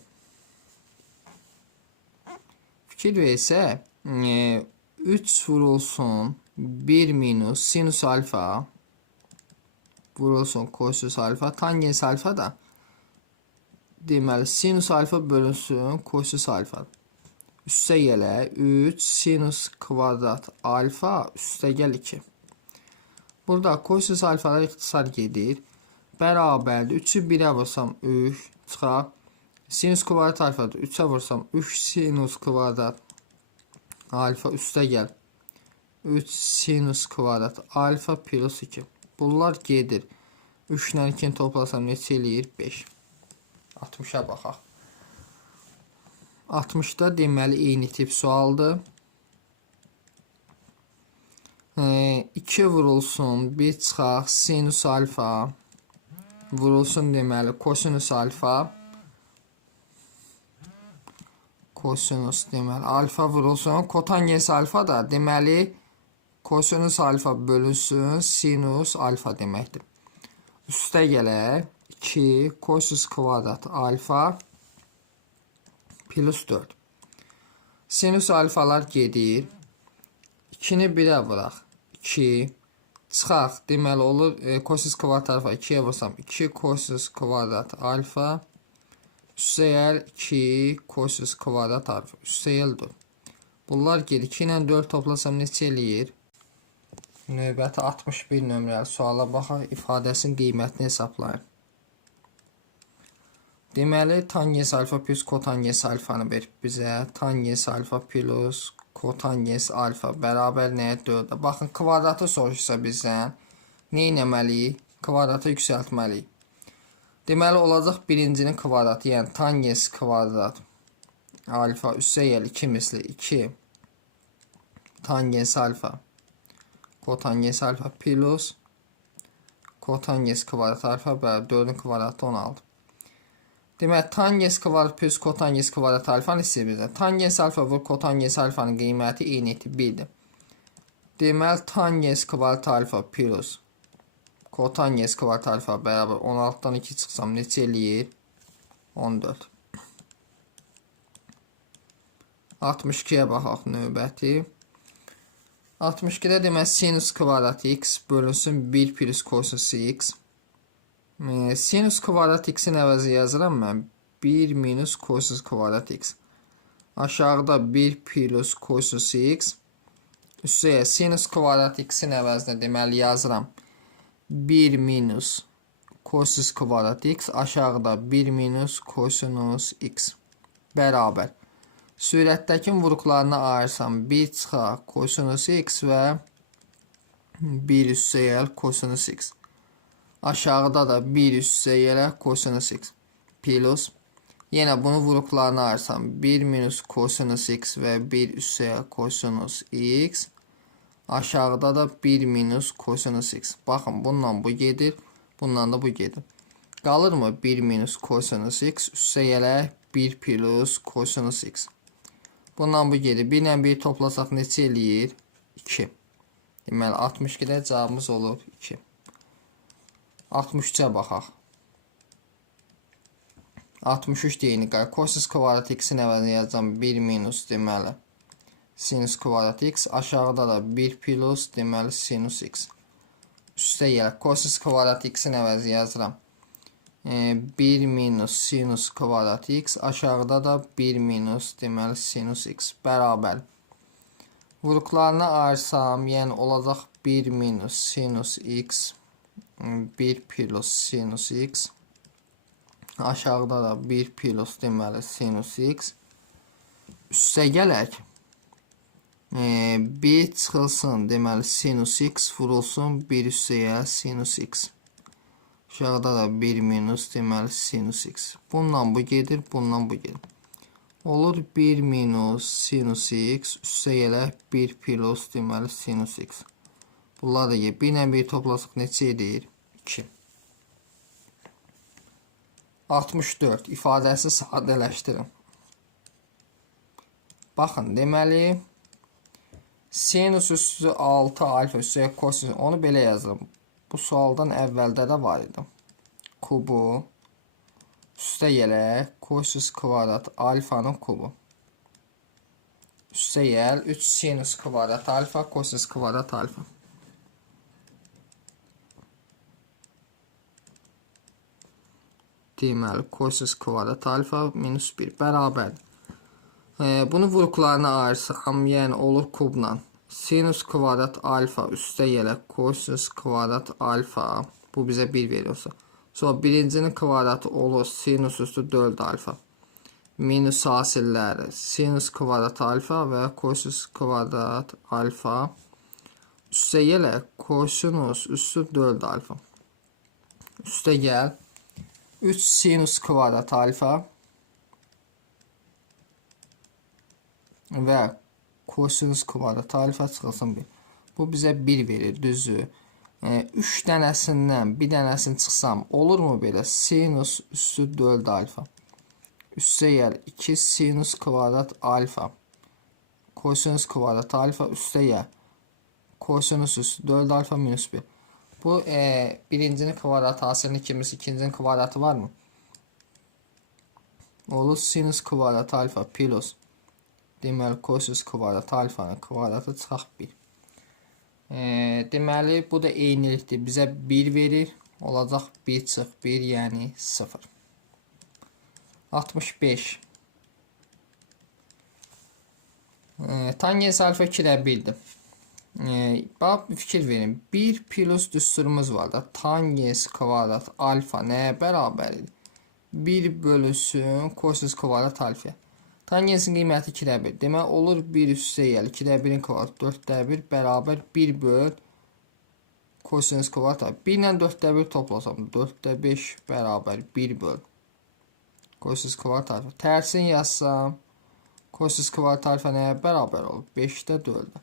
Fikir versə, 3 vurulsun 1 minus sinus alfa vurulsun kosinus alfa, tangens alfa da deməli sinus alfa bölünsün kosinus alfa. Üstə gələ 3 sinus kvadrat alfa üstə gəl 2. Burada kosinus alfalar ixtisar gedir. Bərabərdir. 3-ü 1-ə vursam 3 çıxar. Sinus kvadrat alfadır. 3-ə vursam 3 sinus kvadrat alfa üstə gəl. 3 sinus kvadrat alfa plus 2. Bunlar gedir. 3 ilə 2-ni toplasam neçə eləyir? 5. 60-a baxaq. 60-da deməli eyni tip sualdır. 2 vurulsun 1 çıxaq sinus alfa vurulsun deməli kosinus alfa alfa vurulsun kotangens alfa da deməli kosinus alfa bölünsün sinus alfa deməkdir. Üstə gələk 2 kosinus kvadrat alfa plus 4. Sinus alfalar gedir. 2-ni 1-ə vuraq. 2 çıxaq. Deməli olur kosinus kvadrat alfa 2-yə vursam 2 kosinus kvadrat alfa üstə gəl 2 kosinus kvadrat alfa üstə gəl 4. Bunlar gedir. 2 ilə 4 toplasam neçə eləyir? Növbəti 61 nömrəli suala baxaq. İfadəsinin qiymətini hesablayın. Deməli tangens alfa plus kotangens alfanı verib bizə. Tangens alfa plus kotangens alfa bərabər nəyə 4-ə? Baxın, kvadratı soruşsa bizdən nə etməliyik? Kvadratı yüksəltməliyik. Deməli, olacaq birincinin kvadratı, yəni tangens kvadrat alfa üstə gəl 2 misli 2 tangens alfa kotangens alfa plus kotangens kvadrat alfa bərabər 4-ün kvadratı 16. Deməli, tangens kvadrat plus kotangens kvadrat alfanı istəyir bizə. Tangens alfa vur kotangens alfanın qiyməti eynidir 1-dir. Deməli, tangens kvadrat alfa plus kotangens kvadrat alfa bərabər 16-dan 2 çıxsam neçə eləyir? 14. 62-yə baxaq növbəti. 62-də deməli, sinus kvadrat x bölünsün 1 plus kosinus x. Sinus kvadrat x-in əvəzi yazıram mən 1 minus kosinus kvadrat x. Aşağıda 1 plus kosinus x. Üstəyə sinus kvadrat x-in əvəzinə deməli yazıram 1 minus kosinus kvadrat x. Aşağıda 1 minus kosinus x. Bərabər. Sürətdəki vuruqlarını ayırsam 1 çıxaq kosinus x və 1 üstəyə kosinus x. Aşağıda da 1 üstə gələ kosinus x plus yenə bunu vuruqlarını ayırsam 1 minus kosinus x və 1 üstə kosinus x. Aşağıda da 1 minus kosinus x. Baxın, bununla bu gedir, bununla da bu gedir. Qalır mı 1 minus kosinus x üstə gələ 1 plus kosinus x. Bundan bu gedir. 1 ilə 1 toplasaq neçə eləyir? 2. Deməli 62-də cavabımız olur 2. 63-ə baxaq. 63 deyini qay. Kosinus kvadrat x-in əvəzinə yazacam 1 minus deməli sinus kvadrat x. Aşağıda da 1 plus deməli sinus x. Üstə gəl. Kosinus kvadrat x-in əvəzinə yazıram 1 minus sinus kvadrat x. Aşağıda da 1 minus deməli sinus x. Bərabər. Vuruqlarını ayırsam, yəni olacaq 1 minus sinus x 1 plus sinus x. Aşağıda da 1 plus deməli sinus x. Üstə gələk. 1 çıxılsın deməli sinus x vurulsun 1 üstəyə sinus x. Aşağıda da 1 minus deməli sinus x. Bundan bu gedir, bundan bu gedir. Olur 1 minus sinus x üstə gələk 1 plus deməli sinus x. Bunlar da 1 ilə 1 toplasaq neçə edir? 2. 64. İfadəsi sadələşdirin. Baxın, deməli sinus üstü 6 alfa üstü kosinus. Onu belə yazırım. Bu sualdan əvvəldə də var idi. Kubu üstə gələk kosinus kvadrat alfanın kubu. Üstə gəl 3 sinus kvadrat alfa kosinus kvadrat alfa. Deməli, kosinus kvadrat alfa minus 1 bərabərdir. Bunu vuruqlarına ayırsam, yəni olur kubla sinus kvadrat alfa üstə gələ kosinus kvadrat alfa. Bu bizə 1 veriyorsa. Sonra birincinin kvadratı olur sinus üstü 4 alfa. Minus hasilləri sinus kvadrat alfa və kosinus kvadrat alfa. Üstə gələ kosinus üstü 4 alfa. Üstə gəl 3 sinus kvadrat alfa və kosinus kvadrat alfa çıxılsın 1. Bu bizə 1 verir, düzü. 3 dənəsindən bir dənəsini çıxsam, olur mu belə? Sinus üstü 4 alfa. Üstə gəl 2 sinus kvadrat alfa. Kosinus kvadrat alfa üstə gəl. Kosinus üstü 4 alfa minus 1. Bu birincinin kvadratı hasilinin kimisi, ikincinin kvadratı var mı? Olur sinus kvadrat alfa plus. Deməli kosinus kvadrat alfanın kvadratı çıxaq 1. Deməli bu da eynilikdir. Bizə 1 verir. Olacaq 1 çıx 1, yəni 0. 65. Tangens alfa 2-də 1'dir. Bax bir fikir verin. 1 plus düsturumuz var da. Tangens kvadrat alfa nəyə bərabərdir? 1 bölüsün kosinus kvadrat alfa. Tangensin qiyməti 2-də 1. Demək olur 1 üstə gəl 2-də 1'in kvadratı 4'də 1 bərabər 1 böl kosinus kvadrat alfa. 1 ilə 4'də 1 toplasam 4'də 5 bərabər 1 böl kosinus kvadrat alfa. Tərsini yazsam kosinus kvadrat alfa nəyə bərabər olur? 5'də 4'də.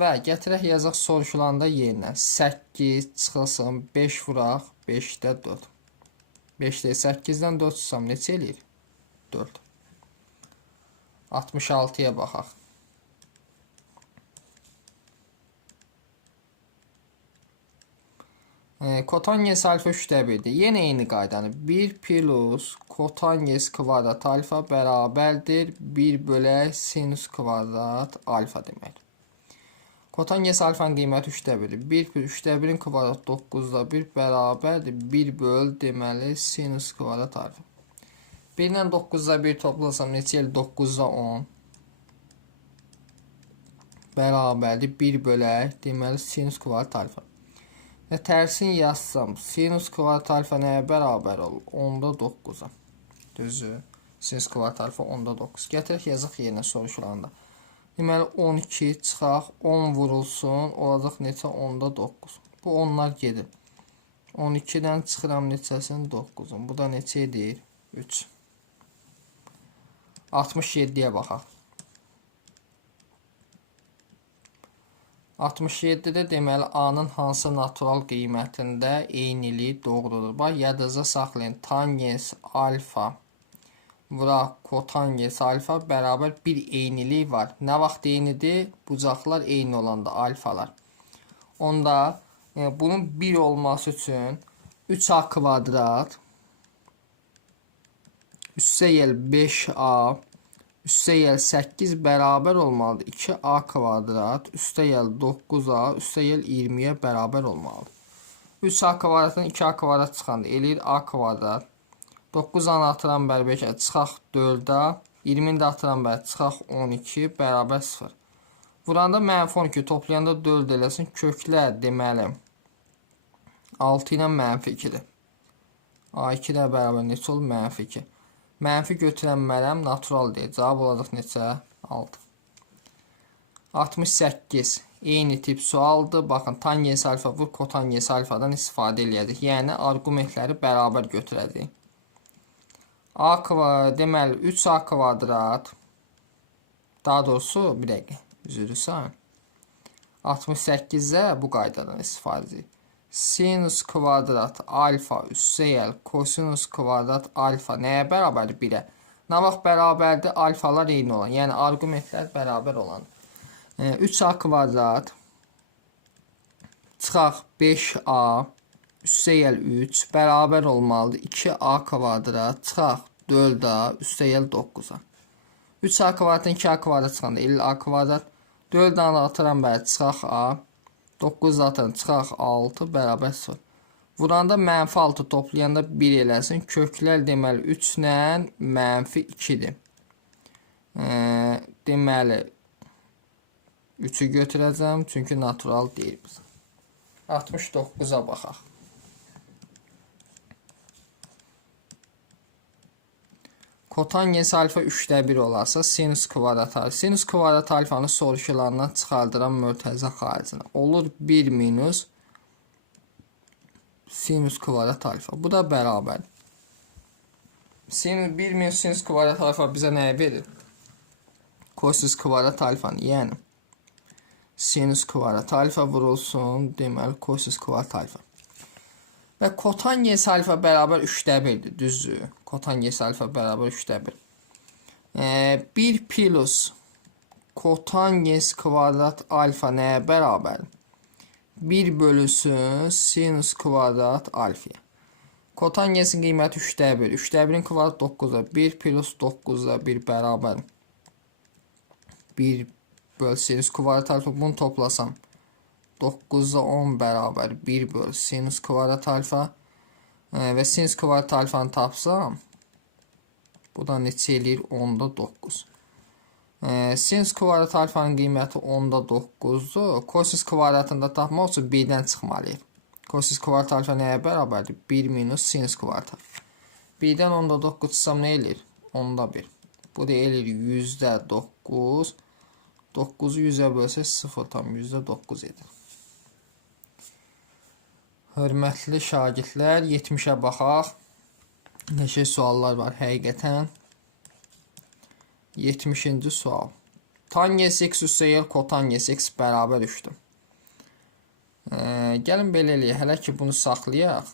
Və gətirək yazaq soruşulanda yerinə 8 çıxılsın 5 vuraq 5'də 4. 5'də 8'dən 4 çıxsam neçə eləyir? 4. 66'ya baxaq. Kotangens alfa 3'də 1'dir. Yenə eyni qaydanı 1 plus kotangens kvadrat alfa bərabərdir 1 bölək sinus kvadrat alfa demək. Kotangens alfanın qiyməti 3'də 1'dir. 1 plus 3'də 1'in kvadratı 9'da 1 bərabərdir 1 böl deməli sinus kvadrat alfa. 1 ilə 9'da 1 toplasam neçə el 9'da 10 bərabərdir 1 bölək deməli sinus kvadrat alfa. Və tərsini yazsam sinus kvadrat alfa nəyə bərabər olur? 10'da 9'a. Düzü. Sinus kvadrat alfa 10'da 9. Gətirək yazıq yerinə soruşulanda. Deməli 12 çıxaq 10 vurulsun olacaq neçə 10'da 9. Bu onlar gedir. 12'dən çıxıram neçəsinin 9'un. Bu da neçə edir? 3. 67'yə baxaq. 67'də deməli A-nın hansı natural qiymətində eynilik doğrudur? Bax, yadınızda saxlayın. Tangens alfa vuraq kotangens alfa bərabər bir eynilik var. Nə vaxt eynidir? Bucaqlar eyni olanda alfalar. Onda bunun 1 olması üçün 3a kvadrat üstə gəl 5a üstə gəl 8 bərabər olmalıdır. 2a kvadrat üstə gəl 9a üstə gəl 20'yə bərabər olmalıdır. 3a kvadratdan 2a kvadrat çıxanda eləyir a kvadrat. 9'a atıram bər 5'ə çıxaq 4'a. 20'ni də atıram bər çıxaq 12 bərabər 0. Vuranda mənfi 12 toplayanda 4 eləsin. Köklər deməli 6 ilə mənfi 2'dir. A2 də bərabər neçə olur? Mənfi 2. Mənfi götürənmərəm natural deyil. Cavab olacaq neçə? 6. 68. Eyni tip sualdır. Baxın, tangens alfa vur kotangens alfadan istifadə eləyəcək. Yəni, argumentləri bərabər götürəcək. A kvadrat, deməli, 3a kvadrat. Daha doğrusu, bir dəqiqə, üzürürsən. 68'də bu qaydadan istifadə edəcək. Sinus kvadrat alfa üstə gəl kosinus kvadrat alfa nəyə bərabərdir? 1'ə. Nə vaxt bərabərdir? Alfalar eyni olan. Yəni argumentlər bərabər olan. 3a kvadrat çıxaq 5a üstə gəl 3 bərabər olmalıdır. 2a kvadrat çıxaq 4a üstə gəl 9'a. 3a kvadratdan 2a kvadrat çıxanda 50a kvadrat. 4'dan atıram bər çıxaq a. 9 zaten çıxaq 6 bərabər 0. Vuranda mənfi 6 toplayanda 1 eləsin. Köklər deməli 3 ilə mənfi 2'dir. Deməli 3'ü götürəcəm, çünki natural deyil biz. 69-a baxaq. Kotangens alfa 3'də 1 olarsa sinus kvadrat alfa. Sinus kvadrat alfanı soruşularından çıxardıran mörtəzə xaricinə. Olur 1 minus sinus kvadrat alfa. Bu da bərabər. 1 minus sinus kvadrat alfa bizə nəyi verir? Kosinus kvadrat alfanı, yəni sinus kvadrat alfa vurulsun, deməli kosinus kvadrat alfa. Və kotangens alfa bərabər 3'də 1'dir, düzdür. Kotangens alfa bərabər 3'də 1. 1 plus kotangens kvadrat alfa nəyə bərabər? 1 bölüsün sinus kvadrat alfaya. Kotangensin qiyməti 3'də 1. 3'də 1'in kvadrat 9'da 1 plus 9'da 1 bərabər. 1 böl sinus kvadrat alfa, bunu toplasam 9'da 10 bərabər 1 böl sinus kvadrat alfa və sinus kvadrat alfanı tapsam bu da neçə eləyir? 10'da 9. Sinus kvadrat alfanın qiyməti 10'da 9'dur. Kosinus kvadratını da tapmaq üçün 1'dən çıxmalıyıq. Kosinus kvadrat alfa nəyə bərabərdir? 1 minus sinus kvadrat alfa. 1'dən 10'da 9 çıxsam nə eləyir? 10'da 1. Bu da eləyir 9. 9'u 100'ə bölsək 0,9 edir. Hörmətli şagirdlər, 70'ə baxaq. Neçə suallar var həqiqətən. 70-ci sual. Tangens x üstə y kotangens x bərabər 3'dür. Gəlin belə eləyək. Hələ ki bunu saxlayaq.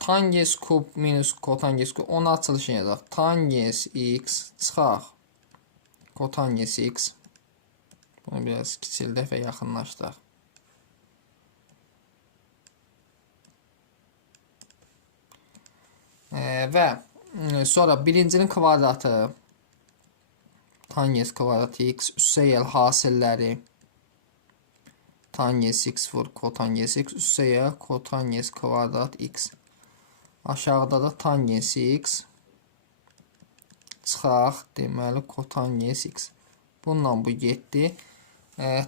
Tangens kub minus kotangens kub. Onun açılışını yazaq. Tangens x çıxaq. Kotangens x. Bunu biraz kiçildək və yaxınlaşdıraq. Və sonra birincinin kvadratı tangens kvadrat x üstə y hasilləri tangens x vur kotangens x üstə y kotangens kvadrat x. Aşağıda da tangens x çıxaq, deməli kotangens x. Bununla bu getdi.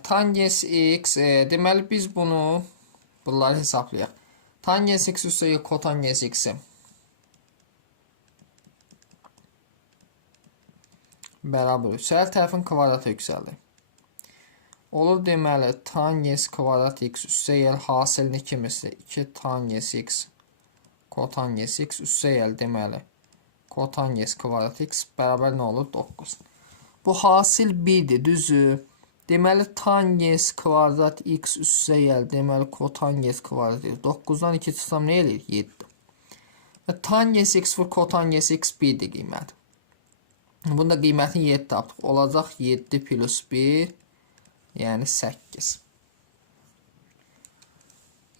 Tangens x, deməli biz bunları hesablayaq. Tangens x üstə y kotangens x-i bərabər. Hər tərəfin kvadratı yüksəldir. Olur deməli tangens kvadrat x üstə y hasilini kimisdir? 2 tangens x kotangens x üstə y deməli kotangens kvadrat x bərabər nə olur? 9. Bu hasil 1'dir, düzdür. Deməli tangens kvadrat x üstə y deməli kotangens kvadrat x. 9'dan 2 çıxsam nə eləyir? 7. Və tangens x vur kotangens x 1'dir qiyməti. Bunda qiymətini 7 tapdıq. Olacaq 7 plus 1, yəni 8.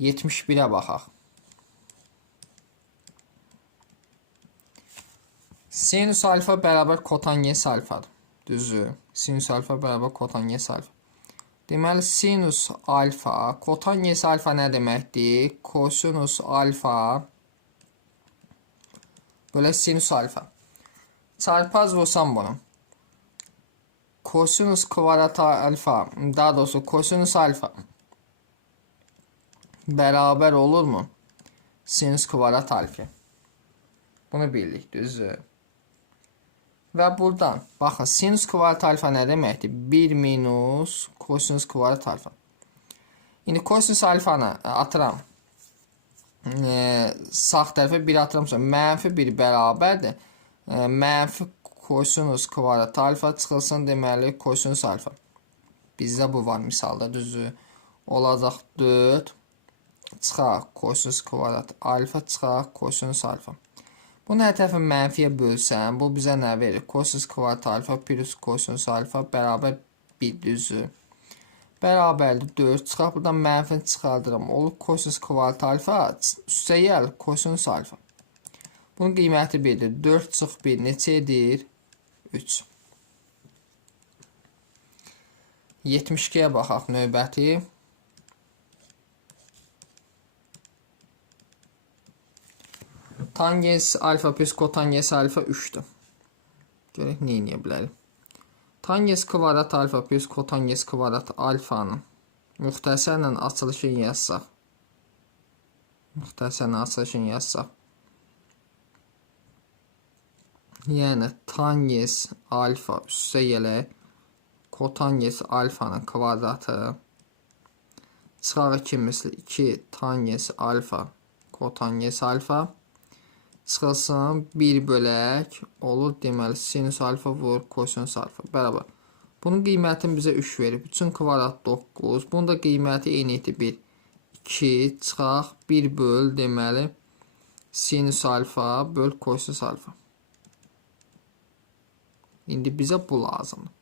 71'ə baxaq. Sinus alfa bərabər kotangens alfadır. Düzdür. Sinus alfa bərabər kotangens alfa. Deməli sinus alfa, kotangens alfa nə deməkdir? Kosinus alfa bölə sinus alfa. Çarpaz vursam bunu. Kosinus kvadrat alfa, daha doğrusu kosinus alfa bərabər olurmu? Sinus kvadrat alfa. Bunu bildik, düzdür. Və buradan, baxın, sinus kvadrat alfa nə deməkdir? 1 minus kosinus kvadrat alfa. İndi kosinus alfanı atıram. Sağ tərəfə 1 atıramsa, mənfi 1 bərabərdir. Mənfi kosinus kvadrat alfa çıxılsın, deməli kosinus alfa. Bizdə bu var misalda, düzdür. Olacaq 4 çıxaq kosinus kvadrat alfa çıxaq kosinus alfa. Bunu hər tərəfə mənfiyə bölsəm, bu bizə nə verir? Kosinus kvadrat alfa plus kosinus alfa bərabər 1, düzdür. Bərabərdir 4 çıxaq, buradan mənfini çıxardıram. Olur kosinus kvadrat alfa üstə y kosinus alfa. Bunun qiyməti 1'dir. 4 çıx 1 neçə edir? 3. 72'yə baxaq növbəti. Tangens alfa plus kotangens alfa 3'dür. Görək nə edə bilərik. Tangens kvadrat alfa plus kotangens kvadrat alfanın müxtəsərlə açılışını yazsaq. Yəni tangens alfa üstə gələk kotangens alfanın kvadratı çıxarı 2 misli 2 tangens alfa kotangens alfa çıxılsın 1 bölək olur deməli sinüs alfa vur kosinüs alfa bərabər. Bunun qiymətini bizə 3 verib. 3-ün kvadrat 9. Bunun da qiyməti eynidir 1. 2 çıxaq 1 böl deməli sinüs alfa böl kosinüs alfa. İndi bizə bu lazımdır.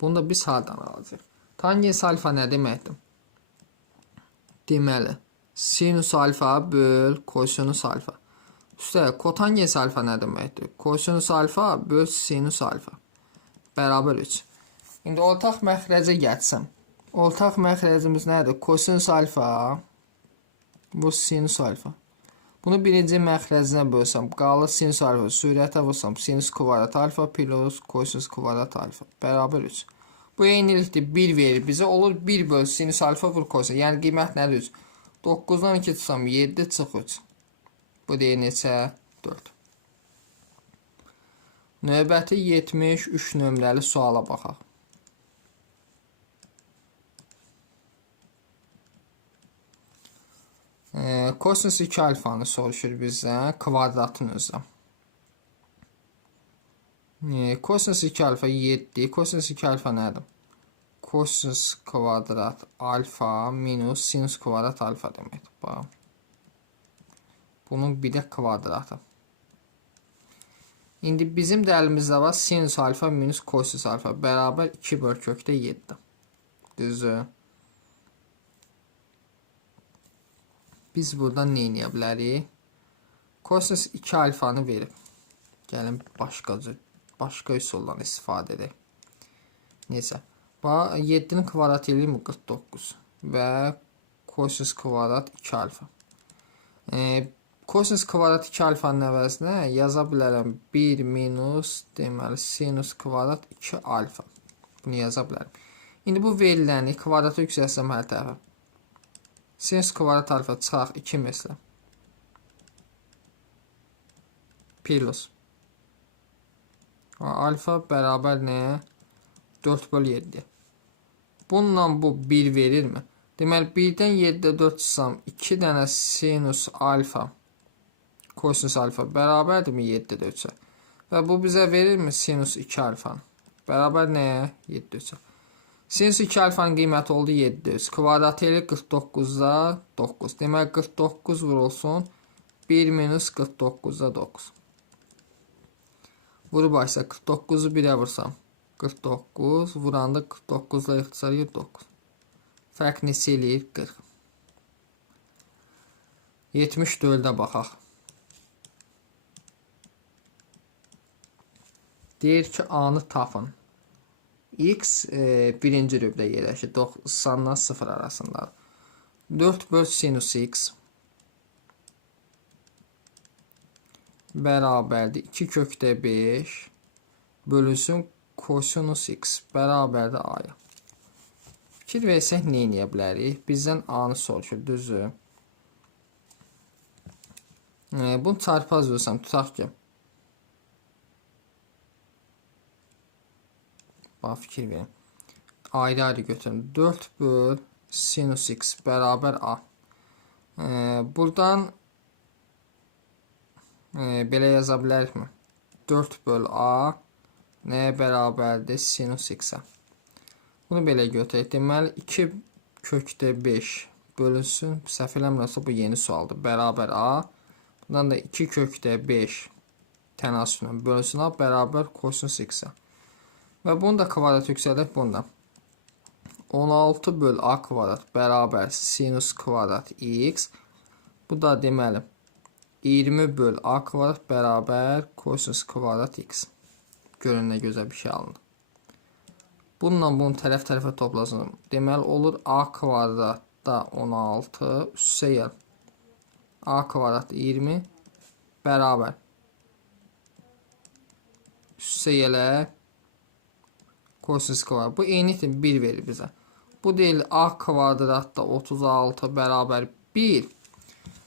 Bunu da biz hardan alacağıq? Tangens alfa nə deməkdir? Deməli sinüs alfa böl kosinüs alfa. Üstəlik kotangens alfa nə deməkdir? Kosinüs alfa böl sinüs alfa. Bərabər 3. İndi ortaq məxrəcə gəlsəm. Ortaq məxrəcimiz nədir? Kosinüs alfa bu sinüs alfa. Bunu birinci məxrəcinə bölsəm. Qalır sinüs alfa. Sürətə vursam. Sinüs kvadrat alfa plus kosinüs kvadrat alfa. Bərabər 3. Bu eynilikdir. 1 verir. Bizə olur 1 böl sinüs alfa vur kosinüs. Yəni qiymət nədir 3? 9-dan 2 çıxsam 7 çıx 3. Bu deyir neçə? 4. Növbəti 73 nömrəli suala baxaq. Kosinüs 2 alfanı soruşur bizdən kvadratın özü. Kosinüs 2 alfa 7. Kosinüs 2 alfa nədir? Kosinüs kvadrat alfa minus sinüs kvadrat alfa deməkdir. Bunun bir də kvadratı. İndi bizim də əlimizdə var sinüs alfa minus kosinüs alfa bərabər 2 böl kökdə 7. Düzdür. Biz buradan nə edə bilərik? Kosinüs 2 alfanı verib. Gəlin başqa üsuldan istifadə edək. Necə? 7-nin kvadratı ilə 49 və kosinüs kvadrat 2 alfa. Kosinüs kvadrat 2 alfanın əvəzinə yaza bilərəm 1 minus deməli sinüs kvadrat 2 alfa. Bunu yaza bilərəm. İndi bu veriləni kvadrata yüksəlsəm hər tərəfə. Sinüs kvadrat alfa çıxaq 2 misli. Plus. Alfa bərabər nəyə? 4 böl 7. Bununla bu 1 verirmi? Deməli 1-dən 7-də 4 çıxsam 2 dənə sinüs alfa kosinüs alfa bərabərdirmi 7-də 3-ə? Və bu bizə verirmi sinüs 2 alfanı? Bərabər nəyə? 7-də 3-ə. Sinüs 2 alfanın qiyməti oldu 7-də 3. Kvadratı ilə 49-da 9. Deməli 49 vurulsun 1 minus 49-da 9. Vurub açsa 49-u 1-ə vursam 49 vuranda 49-la ixtisar edir 9. Fərq neçə eləyir? 40. 74-də baxaq. Deyir ki, A-nı tapın. X birinci rübdə yerləşir. 90-dan 0 arasında. 4 böl sinüs x bərabərdir 2 kökdə 5 bölünsün kosinüs x bərabərdir a-ya. Fikir versək nə edə bilərik? Bizdən a-nı soruşur, düzdür? Bunu çarpaz vursam, tutaq ki. Bax, fikir verin. Ayrı-ayrı götürün. 4 böl sinüs x bərabər a. Buradan belə yaza bilərikmi? 4 böl a nəyə bərabərdir? Sinüs x-ə. Bunu belə götürək. Deməli, 2 kökdə 5 bölünsün. Səhv eləmirəmsə bu yeni sualdır. Bərabər a. Bundan da 2 kökdə 5 tənasüblə bölünsün a bərabər kosinüs x-ə. Və bunu da kvadrat yüksələk bunda. 16 böl a kvadrat bərabər sinüs kvadrat x. Bu da deməli 20 böl a kvadrat bərabər kosinüs kvadrat x. Görün nə gözəl bir şey alındı. Bununla bunu tərəf-tərəfə toplasın. Deməli olur a kvadratda 16 üstə gəl. A kvadrat 20 bərabər üstə gələ kosinus kvadrat. Bu eynitdir 1 verir bizə. Bu deyil a kvadratda 36 bərabər 1.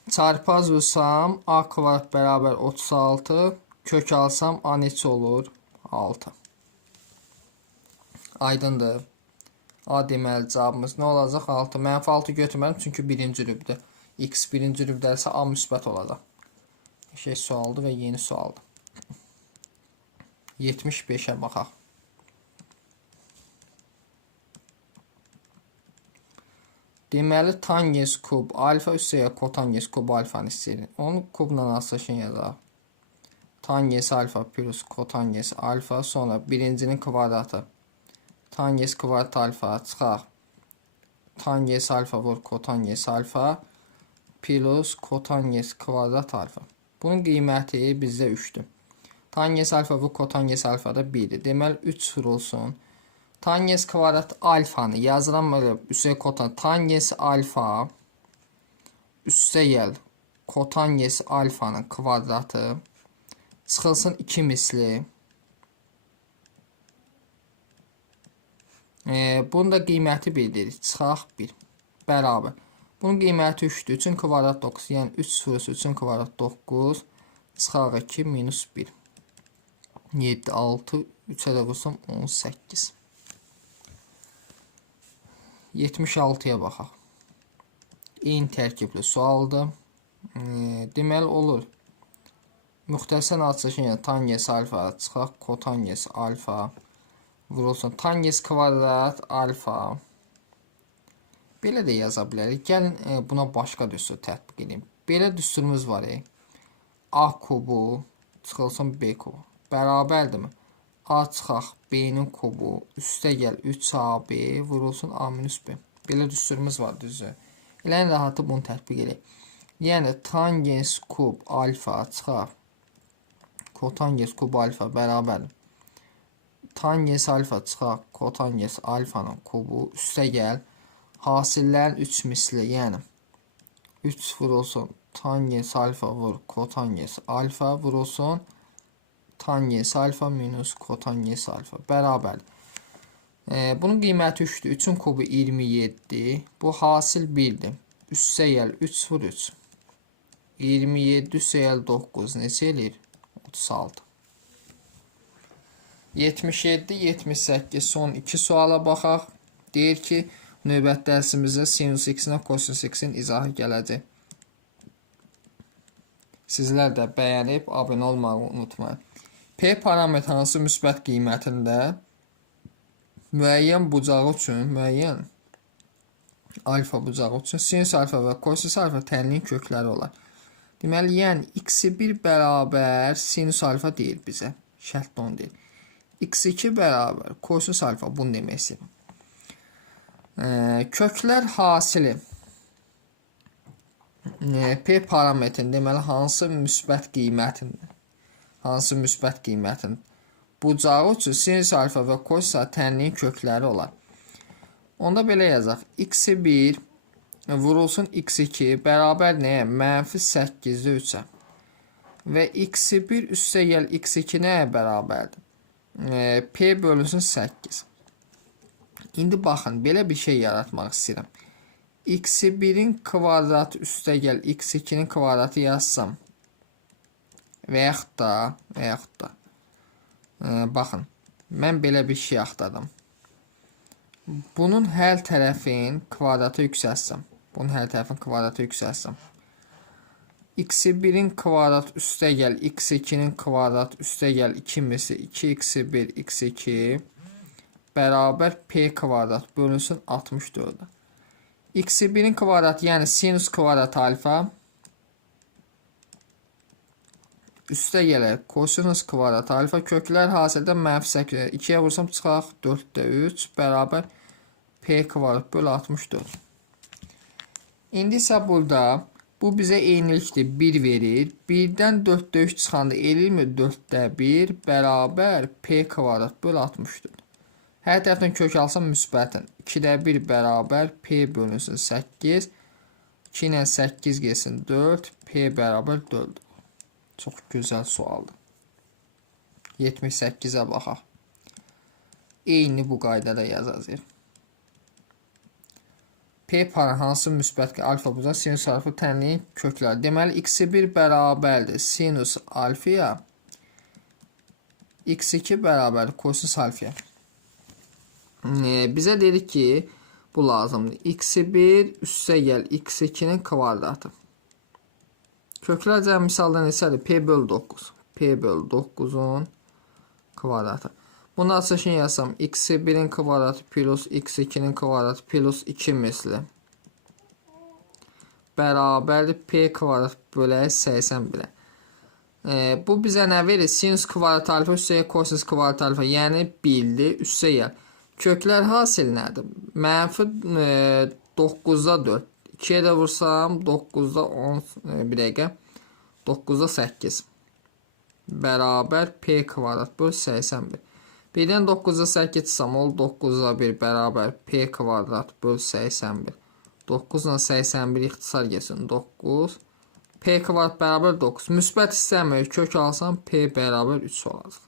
Çarpaz vursam a kvadrat bərabər 36. Kök alsam a neçə olur? 6. Aydındır. A deməli cavabımız nə olacaq? 6. Mənfi 6 götürməliyim çünki birinci rübdür. X birinci rübdərsə a müsbət olacaq. Şey sualdır və yeni sualdır. 75'ə baxaq. Deməli tangens kub alfa üstəyə kotangens kub alfanı istəyir. Onu kubla asılışın yazaq. Tangens alfa plus kotangens alfa sonra birincinin kvadratı. Tangens kvadrat alfa çıxaq. Tangens alfa vur kotangens alfa plus kotangens kvadrat alfa. Bunun qiyməti bizdə 3'dür. Tangens alfa vur kotangens alfa da 1'dir. Deməli 3 vurulsun. Tangens kvadrat alfanı yazıram belə üstə kotan tangens alfa üstə gəl kotangens alfanın kvadratı çıxılsın 2 misli. Bunun da qiyməti 1'dir. Çıxaq 1 bərabər. Bunun qiyməti 3'dür. 3'ün kvadrat 9. Yəni 3 vurulsun 3'ün kvadrat 9. Çıxaq 2 minus 1. 7, 6, 3'ə də vursam 18. 76'ya baxaq. Eyni tərkibli sualdır. Deməli olur. Müxtəsən açılışın yəni tangens alfa çıxaq kotangens alfa vurulsun. Tangens kvadrat alfa. Belə də yaza bilərik. Gəlin buna başqa düstur tətbiq edeyim. Belə düsturumuz var. A kubu çıxılsın B kubu. Bərabərdirmi? A çıxaq B'nin kubu üstə gəl 3AB vurulsun A minus B. Belə düsturumuz var düzü. Elə en rahatı bunu tətbiq edək. Yəni tangens kub alfa çıxaq kotangens kub alfa bərabərdir. Tangens alfa çıxaq kotangens alfanın kubu üstə gəl hasillərin 3 misli yəni 3 vurulsun tangens alfa vur kotangens alfa vurulsun tangens alfa minus kotangens alfa bərabər. Bunun qiyməti 3'dür. 3'ün kubu 27. Bu hasil 1'dir. Üstə gəl 3 vur 3. 27 üstə gəl 9 neçə eləyir? 36. 77, 78 son 2 suala baxaq. Deyir ki, növbət dərsimizdə sinus x-in kosinus x-in izahı gələcək. Sizlər də bəyənib abunə olmağı unutmayın. P parametri hansı müsbət qiymətində müəyyən bucağı üçün, müəyyən alfa bucağı üçün sinus alfa və kosinus alfa tənliyin kökləri olar. Deməli, yəni x1 bərabər sinus alfa deyir bizə. Şərt onu deyir. x2 bərabər kosinus alfa bunu demək istəyir. Köklər hasili P parametrin deməli hansı müsbət qiymətindir? Hansı müsbət qiymətin bucağı üçün sinus alfa və kosinus alfa tənliyin kökləri olar. Onda belə yazaq. x1 vurulsun x2 bərabər nəyə? Mənfi 8'də 3'ə. Və x1 üstə gəl x2 nəyə bərabərdir? P bölünsün 8. İndi baxın, belə bir şey yaratmaq istəyirəm. x1'in kvadratı üstə gəl x2'nin kvadratı yazsam və yaxud da baxın, mən belə bir şey axtardım. Bunun hər tərəfin kvadratı yüksəlsəm. x1'in kvadrat üstə gəl x2'nin kvadrat üstə gəl 2 misli 2x1 x2 bərabər p kvadrat bölünsün 64'ə. x1'in kvadratı yəni sinus kvadrat alfa üstə gələr kosinus kvadrat alfa köklər hasildə mənfi 8'ə 2'yə vursam çıxaq 4'də 3 bərabər p kvadrat bölü 64. İndi isə burada bu bizə eynilikdir 1 verir. 1'dən 4'də 3 çıxanda eləyirmi 4'də 1 bərabər p kvadrat bölü 64. Hər tərəfdən kök alsam müsbətin. 2'də 1 bərabər p bölünsün 8. 2 ilə 8 gəlsin 4. P bərabər 4. Çox gözəl sualdır. 78'ə baxaq. eyni bu qaydada yazacağıq. P para hansı müsbət alfa budan sinus alfa tənliyin kökləri. Deməli, x1 bərabərdir sinus alfaya, x2 bərabərdir kosinus alfaya. Bizə dedik ki, bu lazımdır. x1 üstə gəl x2-nin kvadratı. Köklər cəmi misalda neçədir? P bölü 9. P bölü 9-un kvadratı. Bunu açışın yazsam, x1-in kvadratı plus x2-nin kvadratı plus 2 misli bərabərdir p kvadrat bölə 81. Bu bizə nə verir? Sinus kvadrat alfa üstəyə kosinus kvadrat alfa, yəni bildi, üstəyə. Köklər hasil nədir? Mənfi 9-da 4. 2-yə də vursam 9-da 10, bir dəqiqə, 9-da 8 bərabər p kvadrat böl 81. Birdən 9-da 8 çıxsam, ol 9-da 1 bərabər p kvadrat böl 81. 9 ilə 81 ixtisar geçsin. 9. P kvadrat bərabər 9. Müsbət istəmir. Kök alsam P bərabər 3 olacaq.